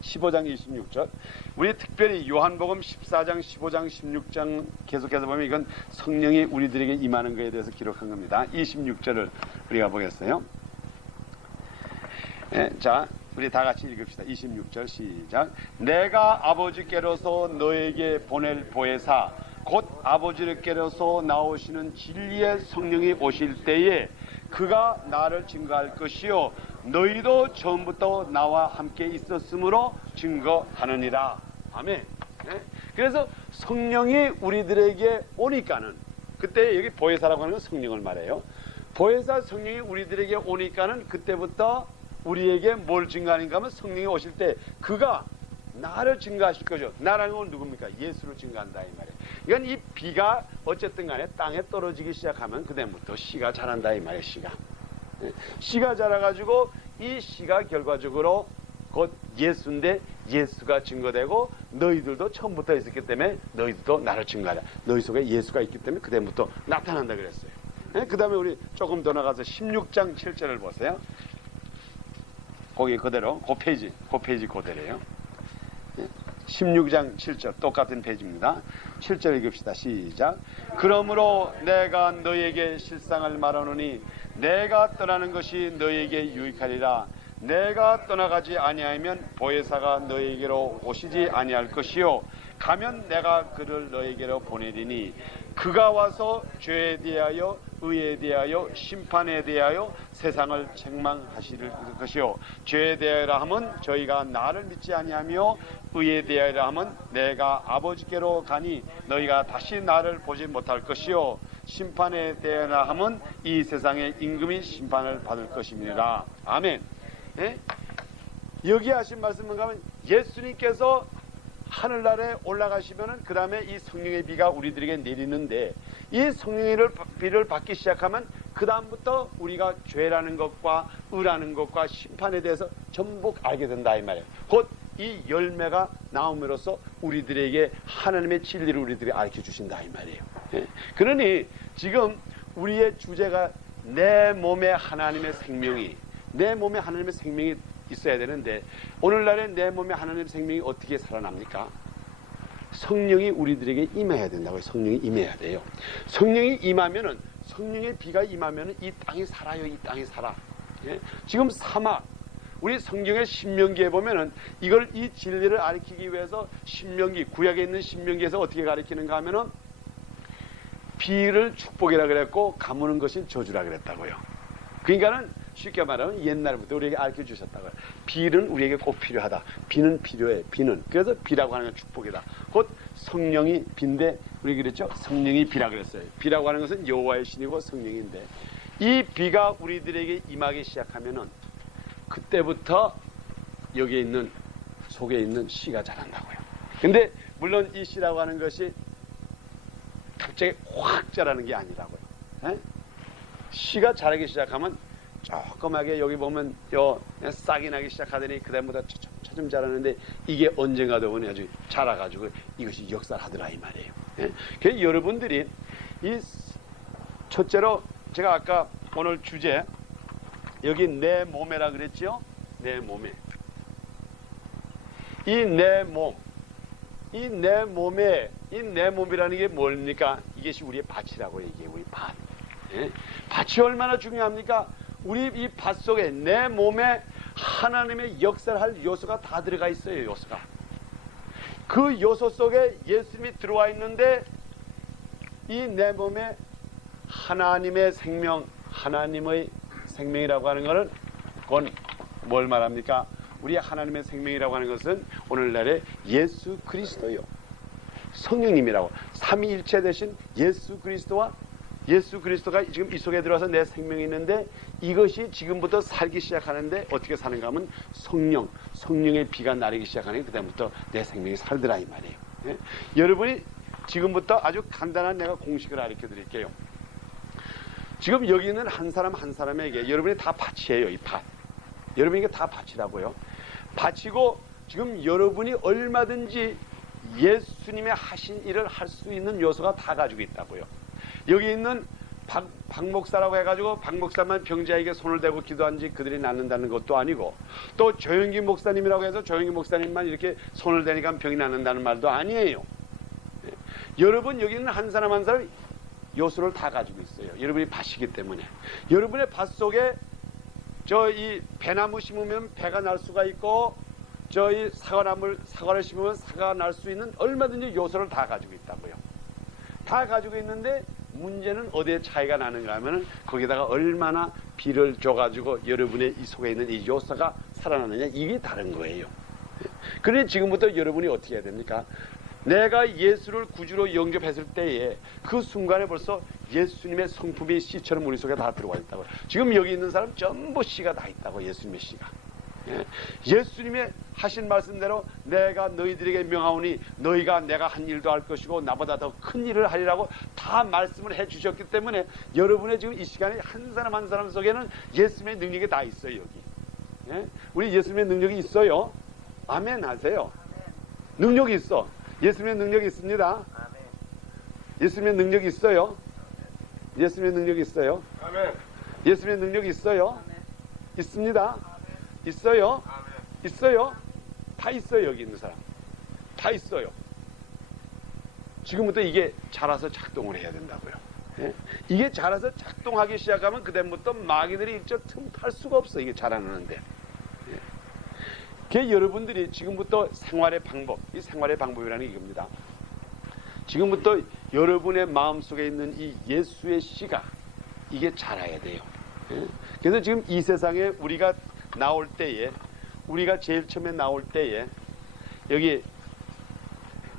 15장 26절. 우리 특별히 요한복음 14장, 15장, 16장 계속해서 보면 이건 성령이 우리들에게 임하는 것에 대해서 기록한 겁니다. 26절을 우리가 보겠어요. 자, 우리 다 같이 읽읍시다. 26절 시작. 내가 아버지께로서 너에게 보낼 보혜사 곧 아버지께로서 나오시는 진리의 성령이 오실 때에 그가 나를 증거할 것이요 너희도 처음부터 나와 함께 있었으므로 증거하느니라. 아멘. 네? 그래서 성령이 우리들에게 오니까는, 그때 여기 보혜사라고 하는 건 성령을 말해요. 보혜사 성령이 우리들에게 오니까는 그때부터 우리에게 뭘 증거하는가 하면, 성령이 오실 때 그가 나를 증거하실 거죠. 나라는 건 누굽니까? 예수를 증거한다 이 말이에요. 이건 이 비가 어쨌든 간에 땅에 떨어지기 시작하면 그다음부터 씨가 자란다 이 말이에요. 씨가 자라가지고 이 씨가 결과적으로 곧 예수인데, 예수가 증거되고 너희들도 처음부터 있었기 때문에 너희들도 나를 증거하라. 너희 속에 예수가 있기 때문에 그다음부터 나타난다 그랬어요. 그 다음에 우리 조금 더 나가서 16장 7절을 보세요. 거기 그대로 그 페이지 그대로예요. 16장 7절 똑같은 페이지입니다. 7절 읽읍시다. 시작. 그러므로 내가 너에게 실상을 말하노니 내가 떠나는 것이 너에게 유익하리라. 내가 떠나가지 아니하면 보혜사가 너에게로 오시지 아니할 것이요 가면 내가 그를 너에게로 보내리니 그가 와서 죄에 대하여 의에 대하여 심판에 대하여 세상을 책망하실 것이요 죄에 대하여라 하면 저희가 나를 믿지 아니하며 의에 대하여라 하면 내가 아버지께로 가니 너희가 다시 나를 보지 못할 것이요 심판에 대하여라 하면 이 세상의 임금이 심판을 받을 것입니다. 아멘. 예? 여기 하신 말씀은 가면 예수님께서 하늘나라에 올라가시면은 그 다음에 이 성령의 비가 우리들에게 내리는데, 이 성령의 비를 받기 시작하면 그 다음부터 우리가 죄라는 것과 의라는 것과 심판에 대해서 전부 알게 된다 이 말이에요. 곧 이 열매가 나옴으로써 우리들에게 하나님의 진리를 우리들에게 알려 주신다 이 말이에요. 예? 그러니 지금 우리의 주제가 내 몸에 하나님의 생명이, 내 몸에 하나님의 생명이 있어야 되는데, 오늘날에 내 몸에 하나님의 생명이 어떻게 살아납니까? 성령이 우리들에게 임해야 된다고요. 성령이 임해야 돼요. 성령이 임하면은, 성령의 비가 임하면은 이 땅이 살아요. 이 땅이 살아. 예? 지금 사막, 우리 성경의 신명기에 보면은 이걸, 이 진리를 가르치기 위해서 신명기, 구약에 있는 신명기에서 어떻게 가르치는가 하면은 비를 축복이라 그랬고 가무는 것이 저주라 그랬다고요. 그러니까는 쉽게 말하면 옛날부터 우리에게 알려 주셨다고요. 비는 우리에게 꼭 필요하다. 비는 필요해. 비는. 그래서 비라고 하는 건 축복이다. 곧 성령이 비인데, 우리 그랬죠? 성령이 비라 그랬어요. 비라고 하는 것은 여호와의 신이고 성령인데, 이 비가 우리들에게 임하기 시작하면은 그때부터 여기에 있는, 속에 있는 씨가 자란다고요. 근데 물론 이 씨라고 하는 것이 갑자기 확 자라는 게 아니라고요. 에? 씨가 자라기 시작하면 조그맣게 여기 보면 싹이 나기 시작하더니 그다음부터 차츰 자라는데 이게 언젠가 되면 아주 자라가지고 이것이 역사하더라 이 말이에요. 예? 그래서 여러분들이 이 첫째로 제가 아까 오늘 주제 여기 내 몸에라 그랬죠? 내 몸에 이 내 몸, 이 내 몸에 이 내 몸이라는 게 뭡니까? 이것이 우리의 밭이라고요. 이게 우리 밭. 예? 밭이 얼마나 중요합니까? 우리 이 밭 속에 내 몸에 하나님의 역사를 할 요소가 다 들어가 있어요. 요소가. 그 요소 속에 예수님이 들어와 있는데 이 내 몸에 하나님의 생명, 하나님의 생명이라고 하는 것은 그건 뭘 말합니까? 우리 하나님의 생명이라고 하는 것은 오늘날의 예수 그리스도요. 성령님이라고 삼위일체 되신 예수 그리스도와 예수 그리스도가 지금 이 속에 들어와서 내 생명이 있는데 이것이 지금부터 살기 시작하는데 어떻게 사는가 하면 성령의 비가 나르기 시작하니 그다음부터 내 생명이 살더라 이 말이에요. 예? 여러분이 지금부터 아주 간단한 내가 공식을 가르쳐 드릴게요. 지금 여기 있는 한 사람 한 사람에게 여러분이 다 밭이에요. 이 밭. 여러분에게 다 밭이라고요. 밭이고 지금 여러분이 얼마든지 예수님의 하신 일을 할 수 있는 요소가 다 가지고 있다고요. 여기 있는 박 목사라고 해가지고 박 목사만 병자에게 손을 대고 기도한지 그들이 낫는다는 것도 아니고 또 조영기 목사님이라고 해서 조영기 목사님만 이렇게 손을 대니까 병이 낫는다는 말도 아니에요. 여러분 여기 있는 한 사람 한 사람 요소를 다 가지고 있어요. 여러분이 밭이기 때문에 여러분의 밭 속에 저 이 배나무 심으면 배가 날 수가 있고 저 이 사과를 심으면 사과가 날 수 있는 얼마든지 요소를 다 가지고 있다고요. 다 가지고 있는데 문제는 어디에 차이가 나는가 하면은 거기다가 얼마나 비를 줘가지고 여러분의 이 속에 있는 이 요소가 살아나느냐 이게 다른 거예요. 그러니 지금부터 여러분이 어떻게 해야 됩니까? 내가 예수를 구주로 영접했을 때에 그 순간에 벌써 예수님의 성품이 씨처럼 우리 속에 다 들어와 있다고요. 지금 여기 있는 사람 전부 씨가 다 있다고 예수님의 씨가. 예수님의 하신 말씀대로 내가 너희들에게 명하오니 너희가 내가 한 일도 할 것이고 나보다 더 큰 일을 하리라고 다 말씀을 해 주셨기 때문에 여러분의 지금 이 시간에 한 사람 한 사람 속에는 예수님의 능력이 다 있어요. 여기 우리 예수님의 능력이 있어요. 아멘 하세요. 능력이 있어. 예수님의 능력이 있습니다. 예수님의 능력이 있어요. 예수님의 능력이 있어요. 예수님의 능력이 있어요. 있습니다. 있어요. 있어요. 다 있어요. 여기 있는 사람 다 있어요. 지금부터 이게 자라서 작동을 해야 된다고요. 이게 자라서 작동하기 시작하면 그다음부터 마귀들이 일절 틈탈 수가 없어. 이게 자라나는데 그게 여러분들이 지금부터 생활의 방법, 이 생활의 방법이라는 게 이겁니다. 지금부터 여러분의 마음속에 있는 이 예수의 씨가 이게 자라야 돼요. 그래서 지금 이 세상에 우리가 나올 때에 우리가 제일 처음에 나올 때에 여기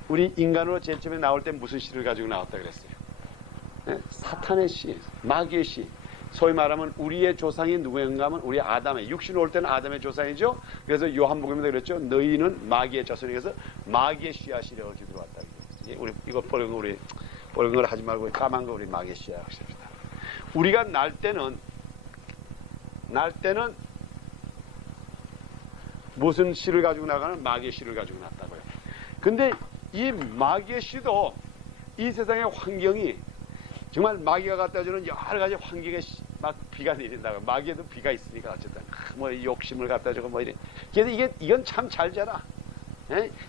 우리 인간으로 제일 처음에 나올 때 무슨 씨를 가지고 나왔다 그랬어요? 사탄의 씨, 마귀의 씨. 소위 말하면 우리의 조상이 누구인가 하면 우리 아담의 육신으로 올 때는 아담의 조상이죠. 그래서 요한복음에도 그랬죠. 너희는 마귀의 자손이라서 마귀의 씨앗이라고 이렇게 들어왔다. 우리 이거 뻘건 우리 뻘건 걸 하지 말고 까만 거 우리 마귀의 씨앗 합시다. 우리가 날 때는 무슨 씨를 가지고 나가는 마귀의 씨를 가지고 났다고요. 근데 이 마귀의 씨도 이 세상의 환경이 정말 마귀가 갖다 주는 여러 가지 환경에 막 비가 내린다고. 마귀에도 비가 있으니까 어쨌든 뭐 욕심을 갖다 주고 뭐 이래. 그래서 이건 참 잘 자라.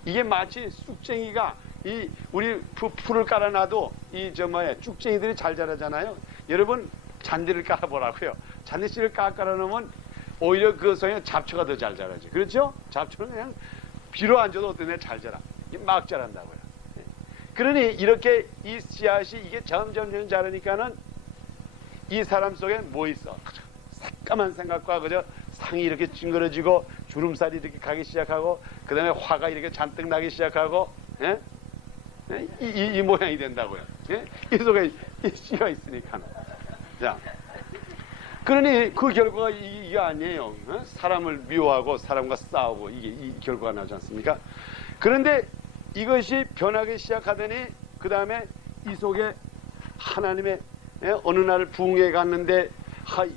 이게 마치 쑥쟁이가 이 우리 풀을 깔아놔도 쭉쟁이들이 잘 자라잖아요. 여러분 잔디를 깔아보라고요. 잔디씨를 깔아놓으면 오히려 그 속에 잡초가 더 잘 자라죠. 그렇죠? 잡초는 그냥 비로 안 줘도 어떤 애 잘 자라. 막 자란다고요. 그러니 이렇게 이 씨앗이 이게 점점 자라니까는 이 사람 속에 뭐 있어? 새까만 생각과 그저 상이 이렇게 찡그러지고 주름살이 이렇게 가기 시작하고 그 다음에 화가 이렇게 잔뜩 나기 시작하고 이 모양이 된다고요. 이 속에 이 씨가 있으니까. 자, 그러니 그 결과가 이게 아니에요. 사람을 미워하고 사람과 싸우고 이게 이 결과가 나지 않습니까? 그런데 이것이 변하기 시작하더니 그 다음에 이 속에 하나님의 어느 날 부흥회 갔는데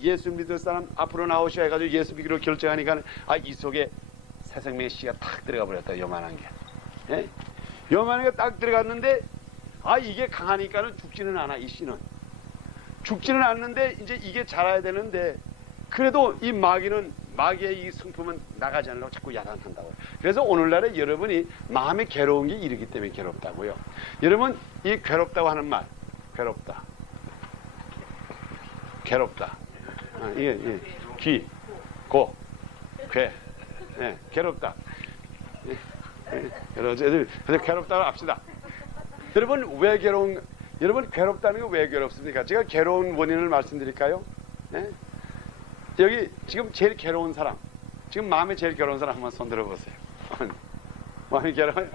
예수 믿을 사람 앞으로 나오셔 해가지고 예수 믿기로 결정하니까 이 속에 새 생명의 씨가 탁 들어가 버렸다. 요만한 게. 요만한 게 딱 들어갔는데 이게 강하니까는 죽지는 않아. 이 씨는 죽지는 않는데 이제 이게 자라야 되는데 그래도 이 마귀의 이 성품은 나가지 않으려고 자꾸 야단한다고요. 그래서 오늘날에 여러분이 마음에 괴로운 게 이르기 때문에 괴롭다고요. 여러분 이 괴롭다고 하는 말, 괴롭다. 이게 귀, 고, 괴, 괴롭다. 여러분 괴롭다고 합시다. 여러분 왜 여러분 괴롭다는 게 왜 괴롭습니까? 제가 괴로운 원인을 말씀드릴까요? 여기 지금 제일 괴로운 사람, 지금 마음에 제일 괴로운 사람 한번 손 들어보세요. 마음이 괴로워요?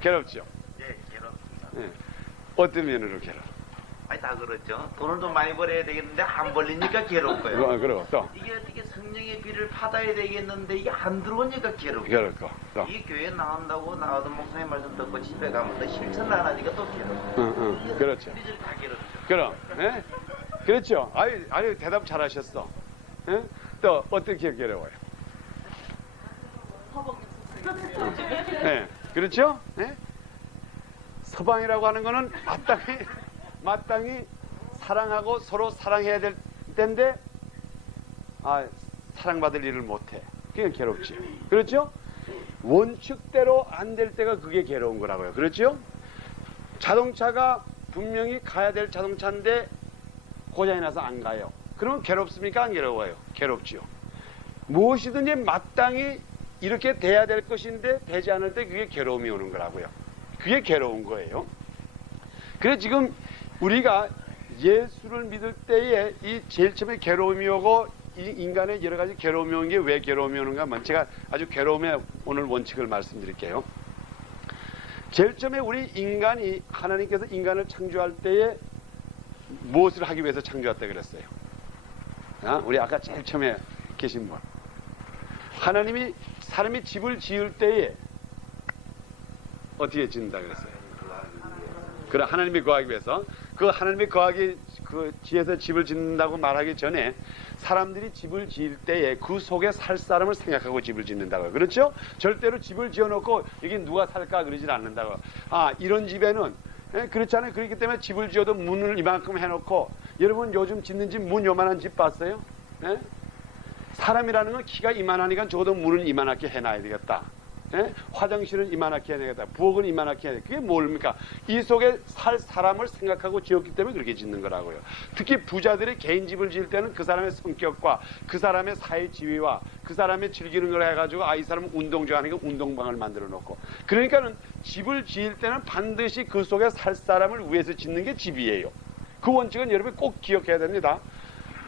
괴롭죠? 예, 괴롭습니다. 어떤 면으로 괴로워? 다 그렇죠. 돈을 좀 많이 벌어야 되겠는데 안 벌리니까 괴롭고요. 그리고 또 이게 어떻게 성령의 비를 받아야 되겠는데 이게 안 들어오니까 괴롭고. 괴롭고 또. 이 교회 나온다고 나와도 목사님 말씀 듣고 집에 가면 또 실천 안 하니까 또 괴롭고. 그렇죠. 우리들 다 괴롭죠. 그럼, 그렇죠. 아유 대답 잘하셨어. 또 어떻게 괴로워요? 그렇죠? 서방이라고 하는 거는 마땅히 사랑하고 서로 사랑해야 될 때인데 사랑받을 일을 못해. 그게 괴롭지. 그렇죠? 원칙대로 안 될 때가 그게 괴로운 거라고요. 그렇죠? 자동차가 분명히 가야 될 자동차인데 고장이 나서 안 가요. 그러면 괴롭습니까? 안 괴로워요? 괴롭지요. 무엇이든지 마땅히 이렇게 돼야 될 것인데 되지 않을 때 그게 괴로움이 오는 거라고요. 그게 괴로운 거예요. 그래서 지금 우리가 예수를 믿을 때에 이 제일 처음에 괴로움이 오고 이 인간의 여러 가지 괴로움이 오는 게 왜 괴로움이 오는가 하면 제가 아주 괴로움의 오늘 원칙을 말씀드릴게요. 제일 처음에 우리 인간이 하나님께서 인간을 창조할 때에 무엇을 하기 위해서 창조했다 그랬어요? 우리 아까 제일 처음에 계신 분. 하나님이 사람이 집을 지을 때에 어떻게 짓는다 그랬어요? 그래, 하나님이 거하기 위해서 하나님이 거하기 지에서 집을 짓는다고 말하기 전에 사람들이 집을 지을 때에 그 속에 살 사람을 생각하고 집을 짓는다고요. 그렇죠? 절대로 집을 지어놓고 여기 누가 살까 그러질 않는다고. 이런 집에는 그렇지 않아요? 그렇기 때문에 집을 지어도 문을 이만큼 해놓고 여러분 요즘 짓는 집 문 요만한 집 봤어요? 사람이라는 건 키가 이만하니까 적어도 문은 이만하게 해놔야 되겠다. 화장실은 이만하게 해야 되겠다. 부엌은 이만하게 해야 되겠다. 그게 뭡니까? 이 속에 살 사람을 생각하고 지었기 때문에 그렇게 짓는 거라고요. 특히 부자들이 개인 집을 지을 때는 그 사람의 성격과 그 사람의 사회 지위와 그 사람의 즐기는 걸 해가지고 이 사람은 운동 좋아하니까 운동방을 만들어 놓고, 그러니까는 집을 지을 때는 반드시 그 속에 살 사람을 위해서 짓는 게 집이에요. 그 원칙은 여러분이 꼭 기억해야 됩니다.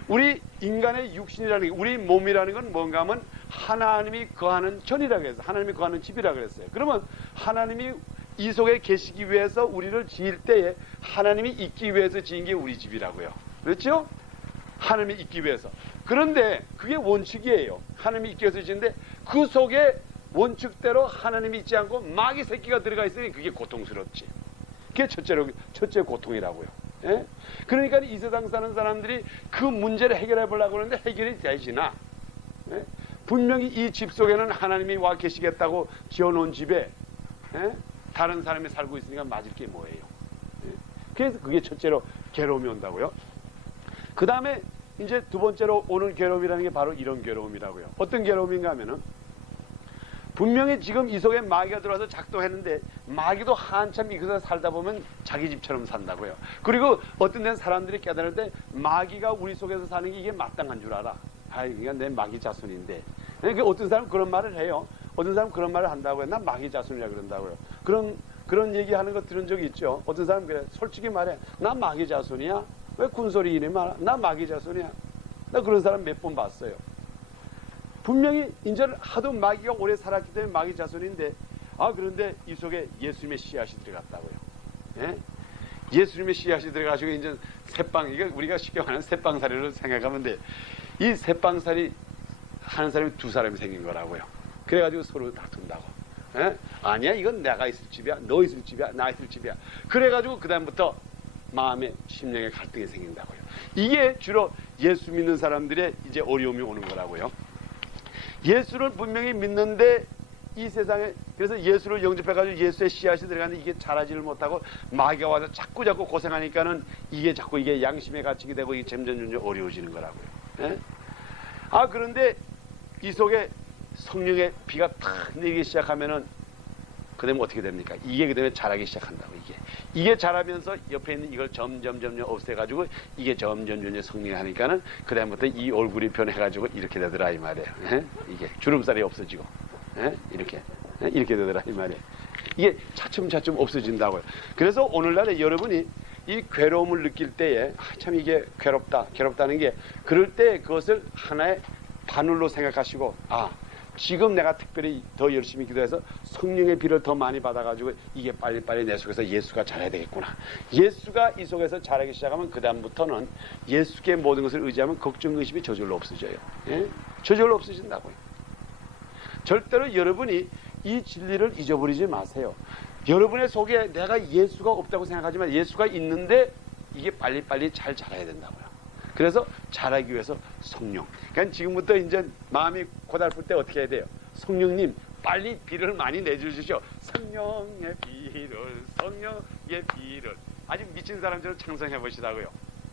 우리 인간의 육신이라는 게, 우리 몸이라는 건 뭔가 하면 하나님이 거하는 전이라고 해서 하나님이 거하는 집이라고 그랬어요. 그러면 하나님이 이 속에 계시기 위해서 우리를 지을 때에 하나님이 있기 위해서 지은 게 우리 집이라고요. 그렇죠? 하나님이 있기 위해서. 그런데 그게 원칙이에요. 하나님이 있기 위해서 지은데 그 속에 원칙대로 하나님이 있지 않고 마귀 새끼가 들어가 있으니 그게 고통스럽지. 그게 첫째 고통이라고요. 그러니까 이 세상 사는 사람들이 그 문제를 해결해 보려고 하는데 해결이 되지나, 분명히 이 집 속에는 하나님이 와 계시겠다고 지어놓은 집에 다른 사람이 살고 있으니까 맞을 게 뭐예요? 그래서 그게 첫째로 괴로움이 온다고요. 그 다음에 이제 두 번째로 오는 괴로움이라는 게 바로 이런 괴로움이라고요. 어떤 괴로움인가 하면은 분명히 지금 이 속에 마귀가 들어와서 작동했는데 마귀도 한참 이곳에 살다 보면 자기 집처럼 산다고요. 그리고 어떤 데는 사람들이 깨달을 때 마귀가 우리 속에서 사는 게 이게 마땅한 줄 알아. 그러니까 내 마귀 자손인데. 그러니까 어떤 사람은 그런 말을 해요. 어떤 사람은 그런 말을 한다고요. 난 마귀 자손이라 그런다고요. 그런 얘기하는 거 들은 적이 있죠. 어떤 사람은 그래. 솔직히 말해. 나 마귀 자손이야. 왜 군소리 이래 말아? 나 마귀 자손이야. 나 그런 사람 몇 번 봤어요. 분명히 이제는 하도 마귀가 오래 살았기 때문에 마귀 자손인데, 그런데 이 속에 예수님의 씨앗이 들어갔다고요. 예수님의 씨앗이 들어가지고 이제 이게 우리가 쉽게 말하는 새빵살이로 생각하면 돼. 이 새빵살이 하는 사람이 두 사람이 생긴 거라고요. 그래가지고 서로 다툰다고. 아니야, 이건 내가 있을 집이야, 너 있을 집이야, 나 있을 집이야. 그래가지고 그 다음부터 마음의 심령의 갈등이 생긴다고요. 이게 주로 예수 믿는 사람들의 이제 어려움이 오는 거라고요. 예수를 분명히 믿는데 이 세상에, 그래서 예수를 영접해가지고 예수의 씨앗이 들어가는데 이게 자라지를 못하고 마귀가 와서 자꾸 고생하니까는 이게 자꾸 이게 양심에 갇히게 되고 이게 점점 어려워지는 거라고요. 예? 그런데 이 속에 성령의 비가 탁 내리기 시작하면은 그 다음에 어떻게 됩니까? 이게 그 다음에 자라기 시작한다고. 이게 자라면서 옆에 있는 이걸 점점 없애가지고 이게 점점 성령이 하니까는 그 다음부터 이 얼굴이 변해가지고 이렇게 되더라 이 말이에요. 예? 이게 주름살이 없어지고, 예? 이렇게 되더라 이 말이에요. 이게 차츰 없어진다고요. 그래서 오늘날에 여러분이 이 괴로움을 느낄 때에 참 이게 괴롭다는 게, 그럴 때 그것을 하나의 바늘로 생각하시고, 지금 내가 특별히 더 열심히 기도해서 성령의 비를 더 많이 받아가지고 이게 빨리빨리 내 속에서 예수가 자라야 되겠구나. 예수가 이 속에서 자라기 시작하면 그 다음부터는 예수께 모든 것을 의지하면 걱정, 의심이 저절로 없어져요. 예? 저절로 없어진다고요. 절대로 여러분이 이 진리를 잊어버리지 마세요. 여러분의 속에 내가 예수가 없다고 생각하지만 예수가 있는데 이게 빨리빨리 잘 자라야 된다고요. 그래서 자라기 위해서 성령. 그러니까 지금부터 이제 마음이 고달플 때 어떻게 해야 돼요? 성령님 빨리 비를 많이 내주십시오. 성령의 비를 아주 미친 사람처럼 창성해 보시라고요.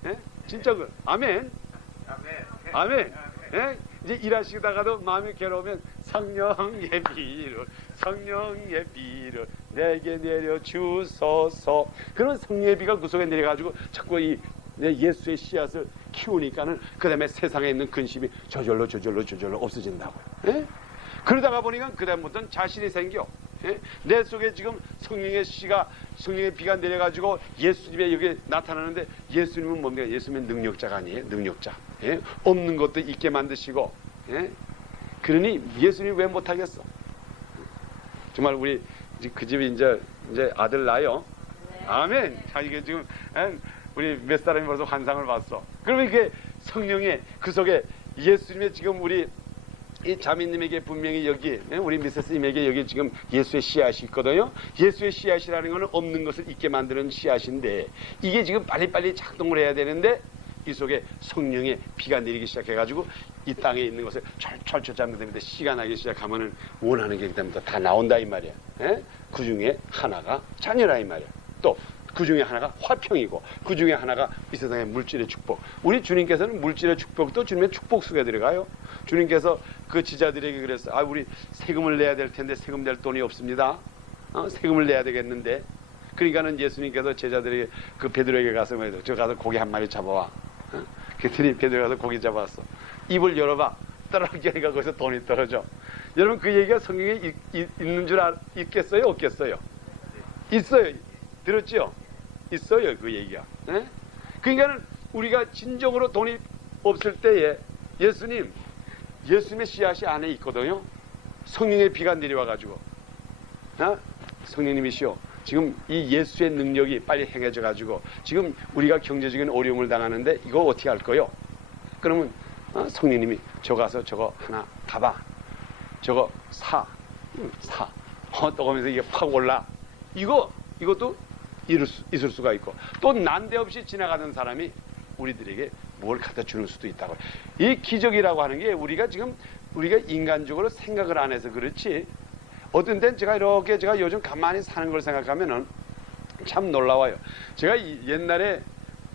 예? 진짜 아멘. 예? 이제 일하시다가도 마음이 괴로우면 성령의 비를 내게 내려 주소서. 그런 성령의 비가 그 속에 내려가지고 자꾸 이 예수의 씨앗을 키우니까는 그 다음에 세상에 있는 근심이 저절로 없어진다고요. 예? 그러다가 보니까 그 다음부터는 자신이 생겨. 예? 내 속에 지금 성령의 비가 내려가지고 예수님의 여기 나타나는데, 예수님은 뭡니까? 예수님은 능력자가 아니에요. 능력자. 예? 없는 것도 있게 만드시고. 예? 그러니 예수님이 왜 못하겠어? 정말 우리 그 집에 이제 아들 나요. 아멘. 자, 이게 지금 우리 몇 사람이 벌써 환상을 봤어. 그러면 이게 성령의 그 속에 예수님의 지금 우리 이 자매님에게 분명히 여기 우리 미세스님에게 여기 지금 예수의 씨앗이 있거든요. 예수의 씨앗이라는 것은 없는 것을 있게 만드는 씨앗인데, 이게 지금 빨리빨리 작동을 해야 되는데 이 속에 성령의 비가 내리기 시작해가지고 이 땅에 있는 것을 철철철 잡는 데부터 씨가 나기 시작하면은 원하는 게 그다음부터 다 나온다 이 말이야. 예? 그 중에 하나가 자녀라 이 말이야. 또 그 중에 하나가 화평이고, 그 중에 하나가 이 세상의 물질의 축복. 우리 주님께서는 물질의 축복도 주님의 축복 속에 들어가요. 주님께서 그 지자들에게 그랬어. 우리 세금을 내야 될 텐데 세금 낼 돈이 없습니다. 세금을 내야 되겠는데. 그러니까는 예수님께서 제자들에게 그 베드로에게 가서 말이죠. 저 가서 고기 한 마리 잡아와. 그랬더니 베드로가 가서 고기 잡아왔어. 입을 열어봐. 떨어지니까 거기서 돈이 떨어져. 여러분 그 얘기가 성경에 있는 줄 있겠어요? 없겠어요? 있어요. 들었죠? 있어요. 그 얘기가. 예? 그러니까는 우리가 진정으로 돈이 없을 때에 예수님의 씨앗이 안에 있거든요. 성령의 비가 내려와가지고, 성령님이시오. 지금 이 예수의 능력이 빨리 행해져가지고 지금 우리가 경제적인 어려움을 당하는데 이거 어떻게 할 거요? 그러면 성령님이 저 가서 저거 하나 가봐. 저거 사. 또 하면서 이게 팍 올라. 이것도 있을 수가 있고, 또 난데없이 지나가는 사람이 우리들에게 뭘 갖다 주는 수도 있다고. 이 기적이라고 하는 게 우리가 인간적으로 생각을 안 해서 그렇지, 어떤 때는 제가 요즘 가만히 사는 걸 생각하면은 참 놀라워요. 제가 옛날에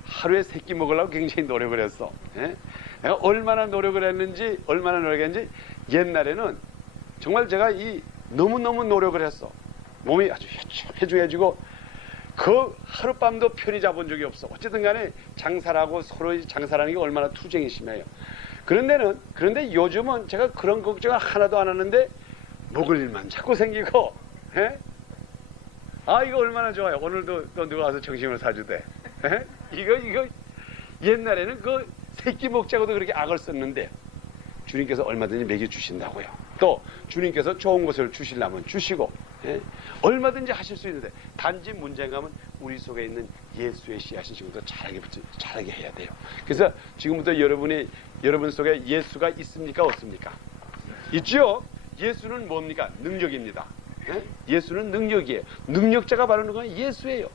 하루에 3끼 먹으려고 굉장히 노력을 했어. 예? 내가 얼마나 노력을 했는지 옛날에는 정말 제가 너무너무 노력을 했어. 몸이 아주 해주해지고 그 하룻밤도 편히 잡은 적이 없어. 어쨌든 간에 서로 장사라는 게 얼마나 투쟁이 심해요. 그런데 요즘은 제가 그런 걱정을 하나도 안 하는데 먹을 일만 자꾸 생기고, 예? 이거 얼마나 좋아요. 오늘도 또 누가 와서 점심을 사주대. 예? 이거 옛날에는 그 새끼 먹자고도 그렇게 악을 썼는데 주님께서 얼마든지 먹여주신다고요. 또 주님께서 좋은 것을 주시려면 주시고, 예? 얼마든지 하실 수 있는데, 단지 문제감은 우리 속에 있는 예수의 씨앗이 지금부터 자라게 해야 돼요. 그래서 지금부터 여러분 속에 예수가 있습니까? 없습니까? 있죠? 예수는 뭡니까? 능력입니다. 예? 예수는 능력이에요. 능력자가 바로 누가 예수예요.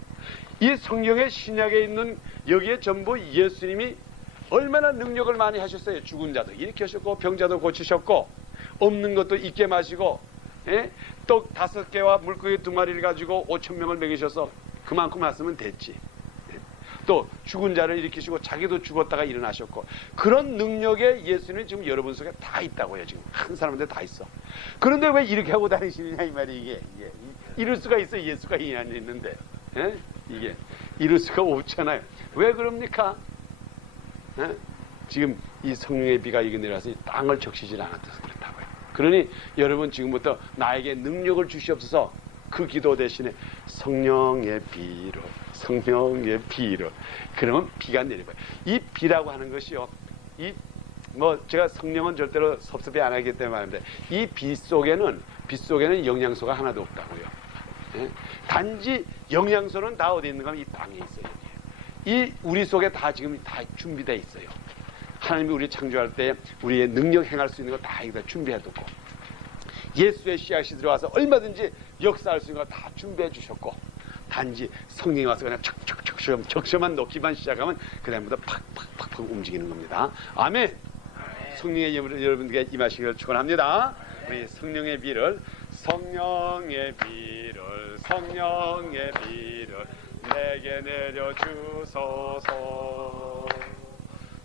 이 성경의 신약에 있는 여기에 전부 예수님이 얼마나 능력을 많이 하셨어요. 죽은 자도 일으키셨고 병자도 고치셨고 없는 것도 있게 마시고 떡 5개와 물고기 2마리를 가지고 5,000명을 먹이셔서 그만큼 했으면 됐지. 또 죽은 자를 일으키시고 자기도 죽었다가 일어나셨고 그런 능력의 예수님이 지금 여러분 속에 다 있다고요. 지금 한 사람한테 다 있어. 그런데 왜 이렇게 하고 다니시느냐 이 말이 이게 이럴 수가 있어. 예수가 이 안에 있는데 이게 이럴 수가 없잖아요. 왜 그럽니까? 지금 이 성령의 비가 이게 내려와서 이 땅을 적시질 않았다서 그렇다고요. 그러니 여러분 지금부터 나에게 능력을 주시옵소서. 그 기도 대신에 성령의 비로 성령의 비로 그러면 비가 내려봐요. 이 비라고 하는 것이요. 제가 성령은 절대로 섭섭해 안 하기 때문에 말인데 이 비 속에는 영양소가 하나도 없다고요. 단지 영양소는 다 어디 있는가 하면 이 땅에 있어요. 이 우리 속에 다 지금 다 준비되어 있어요. 하나님이 우리 창조할 때 우리의 능력 행할 수 있는 거 다 여기다 준비해뒀고 예수의 씨앗이 들어와서 얼마든지 역사할 수 있는 거 다 준비해 주셨고 단지 성령이 와서 그냥 적셔만 넣기만 시작하면 그 다음부터 팍팍팍 움직이는 겁니다. 아멘. 성령의 여러분들에게 임하시기를 축원합니다. 우리 성령의 비를 내게 내려주소서.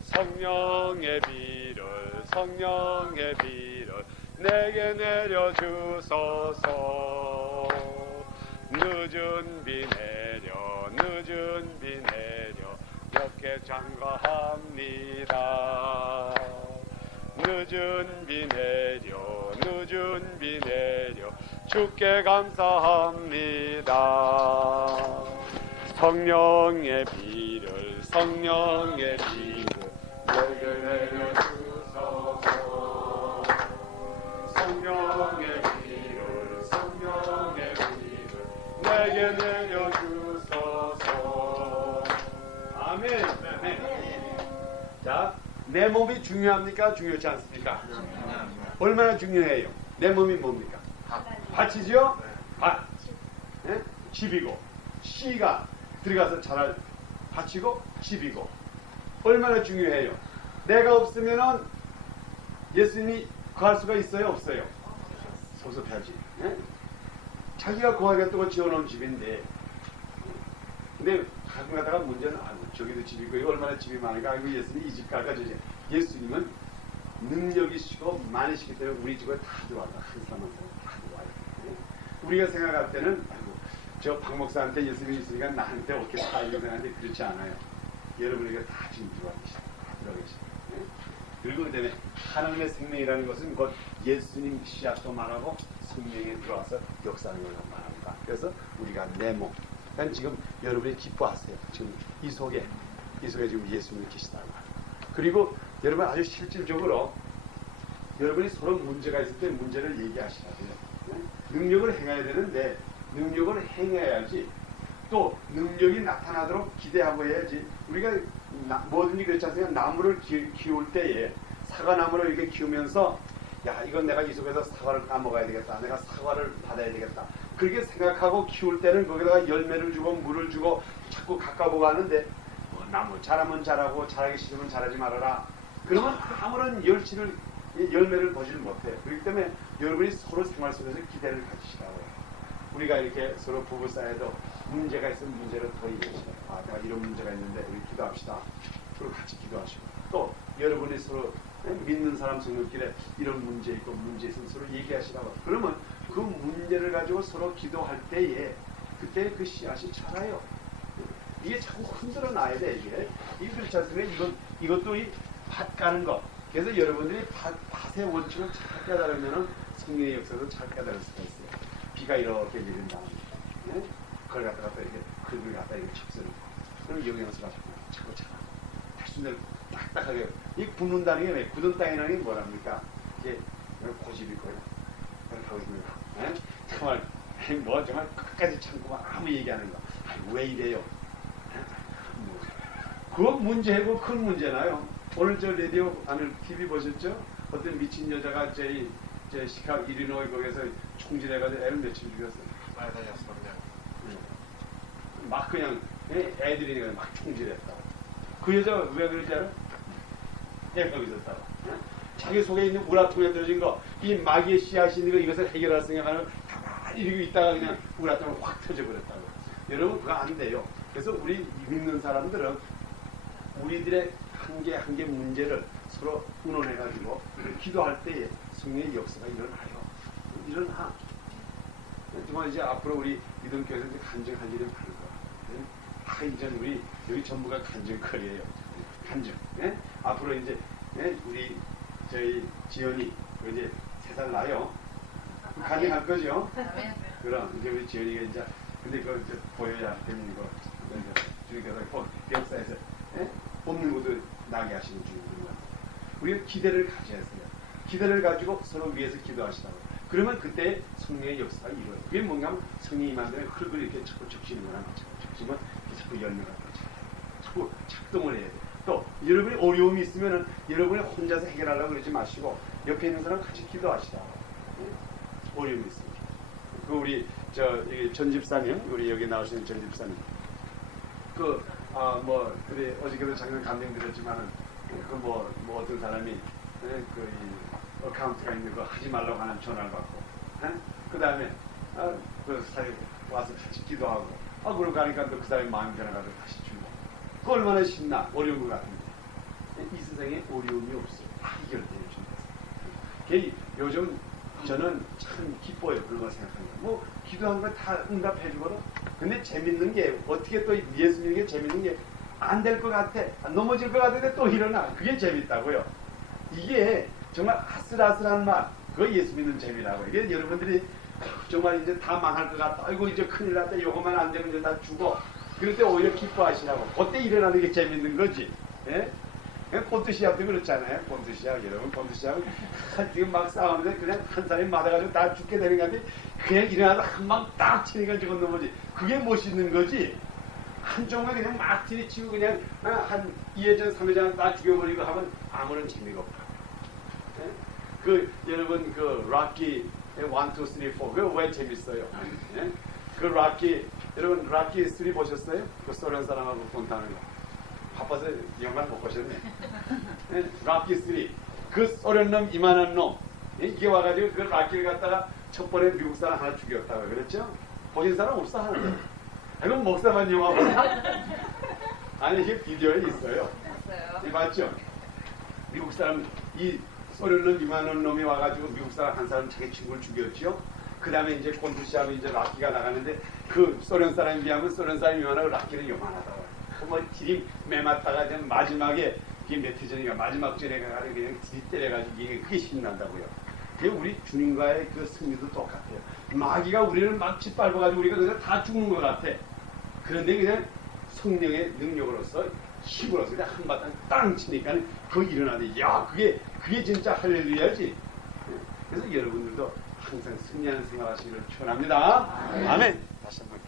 성령의 비를 내게 내려주소서. 늦은 비 내려 몇 장가합니다. 늦은 비 내려 주께 감사합니다. 성령의 비를 내게 내려주소서. 성령의 비를 내게 내려주소서. 아멘. 자, 내 몸이 중요합니까? 중요하지 않습니까? 얼마나 중요해요? 내 몸이 뭡니까? 밭이죠? 밭. 집이고 씨가 들어가서 자랄 밭이고 집이고 얼마나 중요해요? 내가 없으면은 예수님이 구할 수가 있어요? 없어요? 섭섭해하지. 자기가 구하겠다고 지어놓은 집인데 근데 가끔 가다가 문제는 저기도 집이 있고 얼마나 집이 많은가 알고 예수님이 이 집 갈까 저 집. 예수님은 능력이시고 많으시기 때문에 우리 집에 다 들어와요. 한 사람 다 들어와요. 우리가 생각할 때는 저 박 목사한테 예수님이 있으니까 나한테 어떻게 살려고 생각하는데 그렇지 않아요. 여러분에게 다 지금 들어와 계시다. 다 들어와 계시다. 그리고 그다음에 하나님의 생명이라는 것은 곧 예수님 씨앗도 말하고 성령에 들어와서 역사하는 걸 말합니다. 그래서 우리가 내 몸. 그러니까 지금 여러분이 기뻐하세요. 지금 이 속에 지금 예수님이 계시다고 합니다. 그리고 여러분 아주 실질적으로 여러분이 서로 문제가 있을 때 문제를 얘기하시라고요. 능력을 행해야 되는데 능력을 행해야지 또 능력이 나타나도록 기대하고 해야지. 우리가 뭐든지 그렇지 않습니까? 나무를 키울 때에 사과나무를 이렇게 키우면서 야 이건 내가 이 속에서 사과를 따먹어야 되겠다. 내가 사과를 받아야 되겠다. 그렇게 생각하고 키울 때는 거기다가 열매를 주고 물을 주고 자꾸 가까보고 하는데 나무 자라면 자라고 자라기 싫으면 자라지 말아라. 그러면 아무런 열매를 보지를 못해. 그렇기 때문에 여러분이 서로 생활 속에서 기대를 가지시라고요. 우리가 이렇게 서로 부부 사이에도 문제가 있으면 문제를 더 얘기하시라. 내가 이런 문제가 있는데 우리 기도합시다. 그리고 같이 기도하시고 또 여러분이 서로 믿는 사람 성령길에 이런 문제 있고 문제 있으면 서로 얘기하시라고. 그러면 그 문제를 가지고 서로 기도할 때에 그때 그 씨앗이 자라요. 이게 자꾸 흔들어 놔야 돼. 이게 그렇지 않습니까? 이것도 이 밭 가는 거. 그래서 여러분들이 밭의 원칙을 잘 깨달으면은 성령의 역사도 잘 깨달을 수가 있어요. 비가 이렇게 내린 다음에 그걸 갖다가 이렇게 그걸 갖다 이렇게 쳤어놓고 그럼 영양소가 자꾸 자라. 달순대를 딱딱하게 이 굳는다는 게 왜? 굳은 땅이라는 게 뭐랍니까? 이게 고집이 있고요. 그렇게 하고 있습니다. 정말 정말 끝까지 참고 아무 얘기 안 하는 거. 왜 이래요? 그거 문제고 큰 문제나요? 오늘 저 라디오 안을 TV 보셨죠? 어떤 미친 여자가 제 시카고 일리노이 거기서 총질해가지고 애를 며칠 죽였어요. 막 그냥 애들이 그냥 막 총질했다고. 그 여자 왜 그러지 않아? 애가 있었다고. 자기 속에 있는 우라통에 들어진 거, 이 마귀의 씨앗이 있는 거, 이것을 해결할 생각하는 가만히 이러고 있다가 그냥 우라통을 확 터져버렸다고. 여러분 그거 안 돼요. 그래서 우리 믿는 사람들은 우리들의 한 개 한 개 문제를 서로 의논해가지고 기도할 때에 성령의 역사가 일어나. 정말 이제 앞으로 우리 믿음교회에서 이제 간증할 일이 많을 거야. 이제 우리 여기 전부가 간증거리예요. 간증. 예? 앞으로 이제 우리 저희 지연이 이제 3살 나요. 간증할 거죠? 그럼 이제 우리 지연이가 이제 근데 그거 이제 보여야 되는 거. 주님께서 역사에서 뽑는 것도 나게 하시는 주님. 우리가 기대를 가져야 했어요. 기대를 가지고 서로 위해서 기도하시라고. 그러면 그때 성령의 역사가 이루어요. 그게 뭔가 하면 성령이 만드는 흙을 이렇게 자꾸 적시는 거나 마찬가지예요. 적시면 자꾸 열매가 나죠. 자꾸 작동을 해야 돼요. 또 여러분이 어려움이 있으면 여러분이 혼자서 해결하려고 그러지 마시고 옆에 있는 사람 같이 기도하시라. 어려움이 있습니다. 그 우리 전 집사님, 우리 여기 나오시는 전 집사님, 그래 어저께도 잠깐 감명 드렸지만은 뭐 어떤 사람이 그 어카운트가 있는 거 하지 말라고 하는 전화를 받고, 그 다음에 그 사람이 와서 같이 기도하고, 그러고 가니까 또 그 사람이 마음 변해가지고 다시 주고. 그 얼마나 신나 어려운 것 같은데 이 세상에 어려움이 없어요. 다 해결돼요. 준비해서. 요즘 저는 참 기뻐요. 그런 걸 생각하는 거. 뭐 기도한 거 다 응답해주거든. 근데 재밌는 게 어떻게 또 예수 믿는 게 재밌는 게 안 될 것 같아. 넘어질 것 같은데 또 일어나. 그게 재밌다고요. 이게 정말 아슬아슬한 맛. 그거 예수 믿는 재미라고. 이게 여러분들이 정말 이제 다 망할 것 같다. 아이고 이제 큰일 났다. 요거만 안 되면 이제 다 죽어. 그럴 때 오히려 기뻐하시라고. 그때 일어나는 게 재밌는 거지. 예? 본트시합도 그렇잖아요. 본트시합. 여러분 본트시합은 지금 막 싸우는데 그냥 한 사람이 맞아가지고 다 죽게 되는 건데 그냥 일어나서 한 방 딱 치니까 죽은 놈이지. 그게 멋있는 거지. 한쪽만 그냥 막 들이치고 그냥 한 2회전 3회전 다 죽여버리고 하면 아무런 재미가 없다. 예? 여러분 락키 1, 2, 3, 4 그거 왜 재밌어요? 예? 여러분 락키 3 보셨어요? 그 소련 사람하고 본타는 거. 바빠서 영화를 못 보셨네. 예? 락키 3 그 소련 놈 이만한 놈 이게 와가지고 그 락키를 갖다가 첫 번에 미국 사람 하나 죽였다고 그랬죠? 보신 사람 없어 하는데. 이건 목사만 영화 보나? 아니 이게 비디오에 있어요. 맞죠? 미국 사람 이 소련 놈 이만한 놈이 와가지고 미국 사람 한 사람 자기 친구를 죽였죠. 그 다음에 이제 콘투시하고 이제 락키가 나가는데 그 소련 사람에 비하면 소련 사람이 이만하고 락키는 요만하다고. 뭐 딜이 매맞다가 이제 마지막에 이게 몇 회 전인가 마지막 전에 가가지고 그냥 딜이 때려가지고 이게 그게 신난다고요. 그게 우리 주님과의 그 승리도 똑같아요. 마귀가 우리를 막 짓밟아가지고 우리가 그냥 다 죽는 것 같아. 그런데 그냥 성령의 능력으로서 힘으로서 그냥 한바탕 땅 치니까 그 일어나는데 야 그게 진짜 할렐루야지. 그래서 여러분들도 항상 승리하는 생활하시기를 축원합니다. 아멘. 다시 한번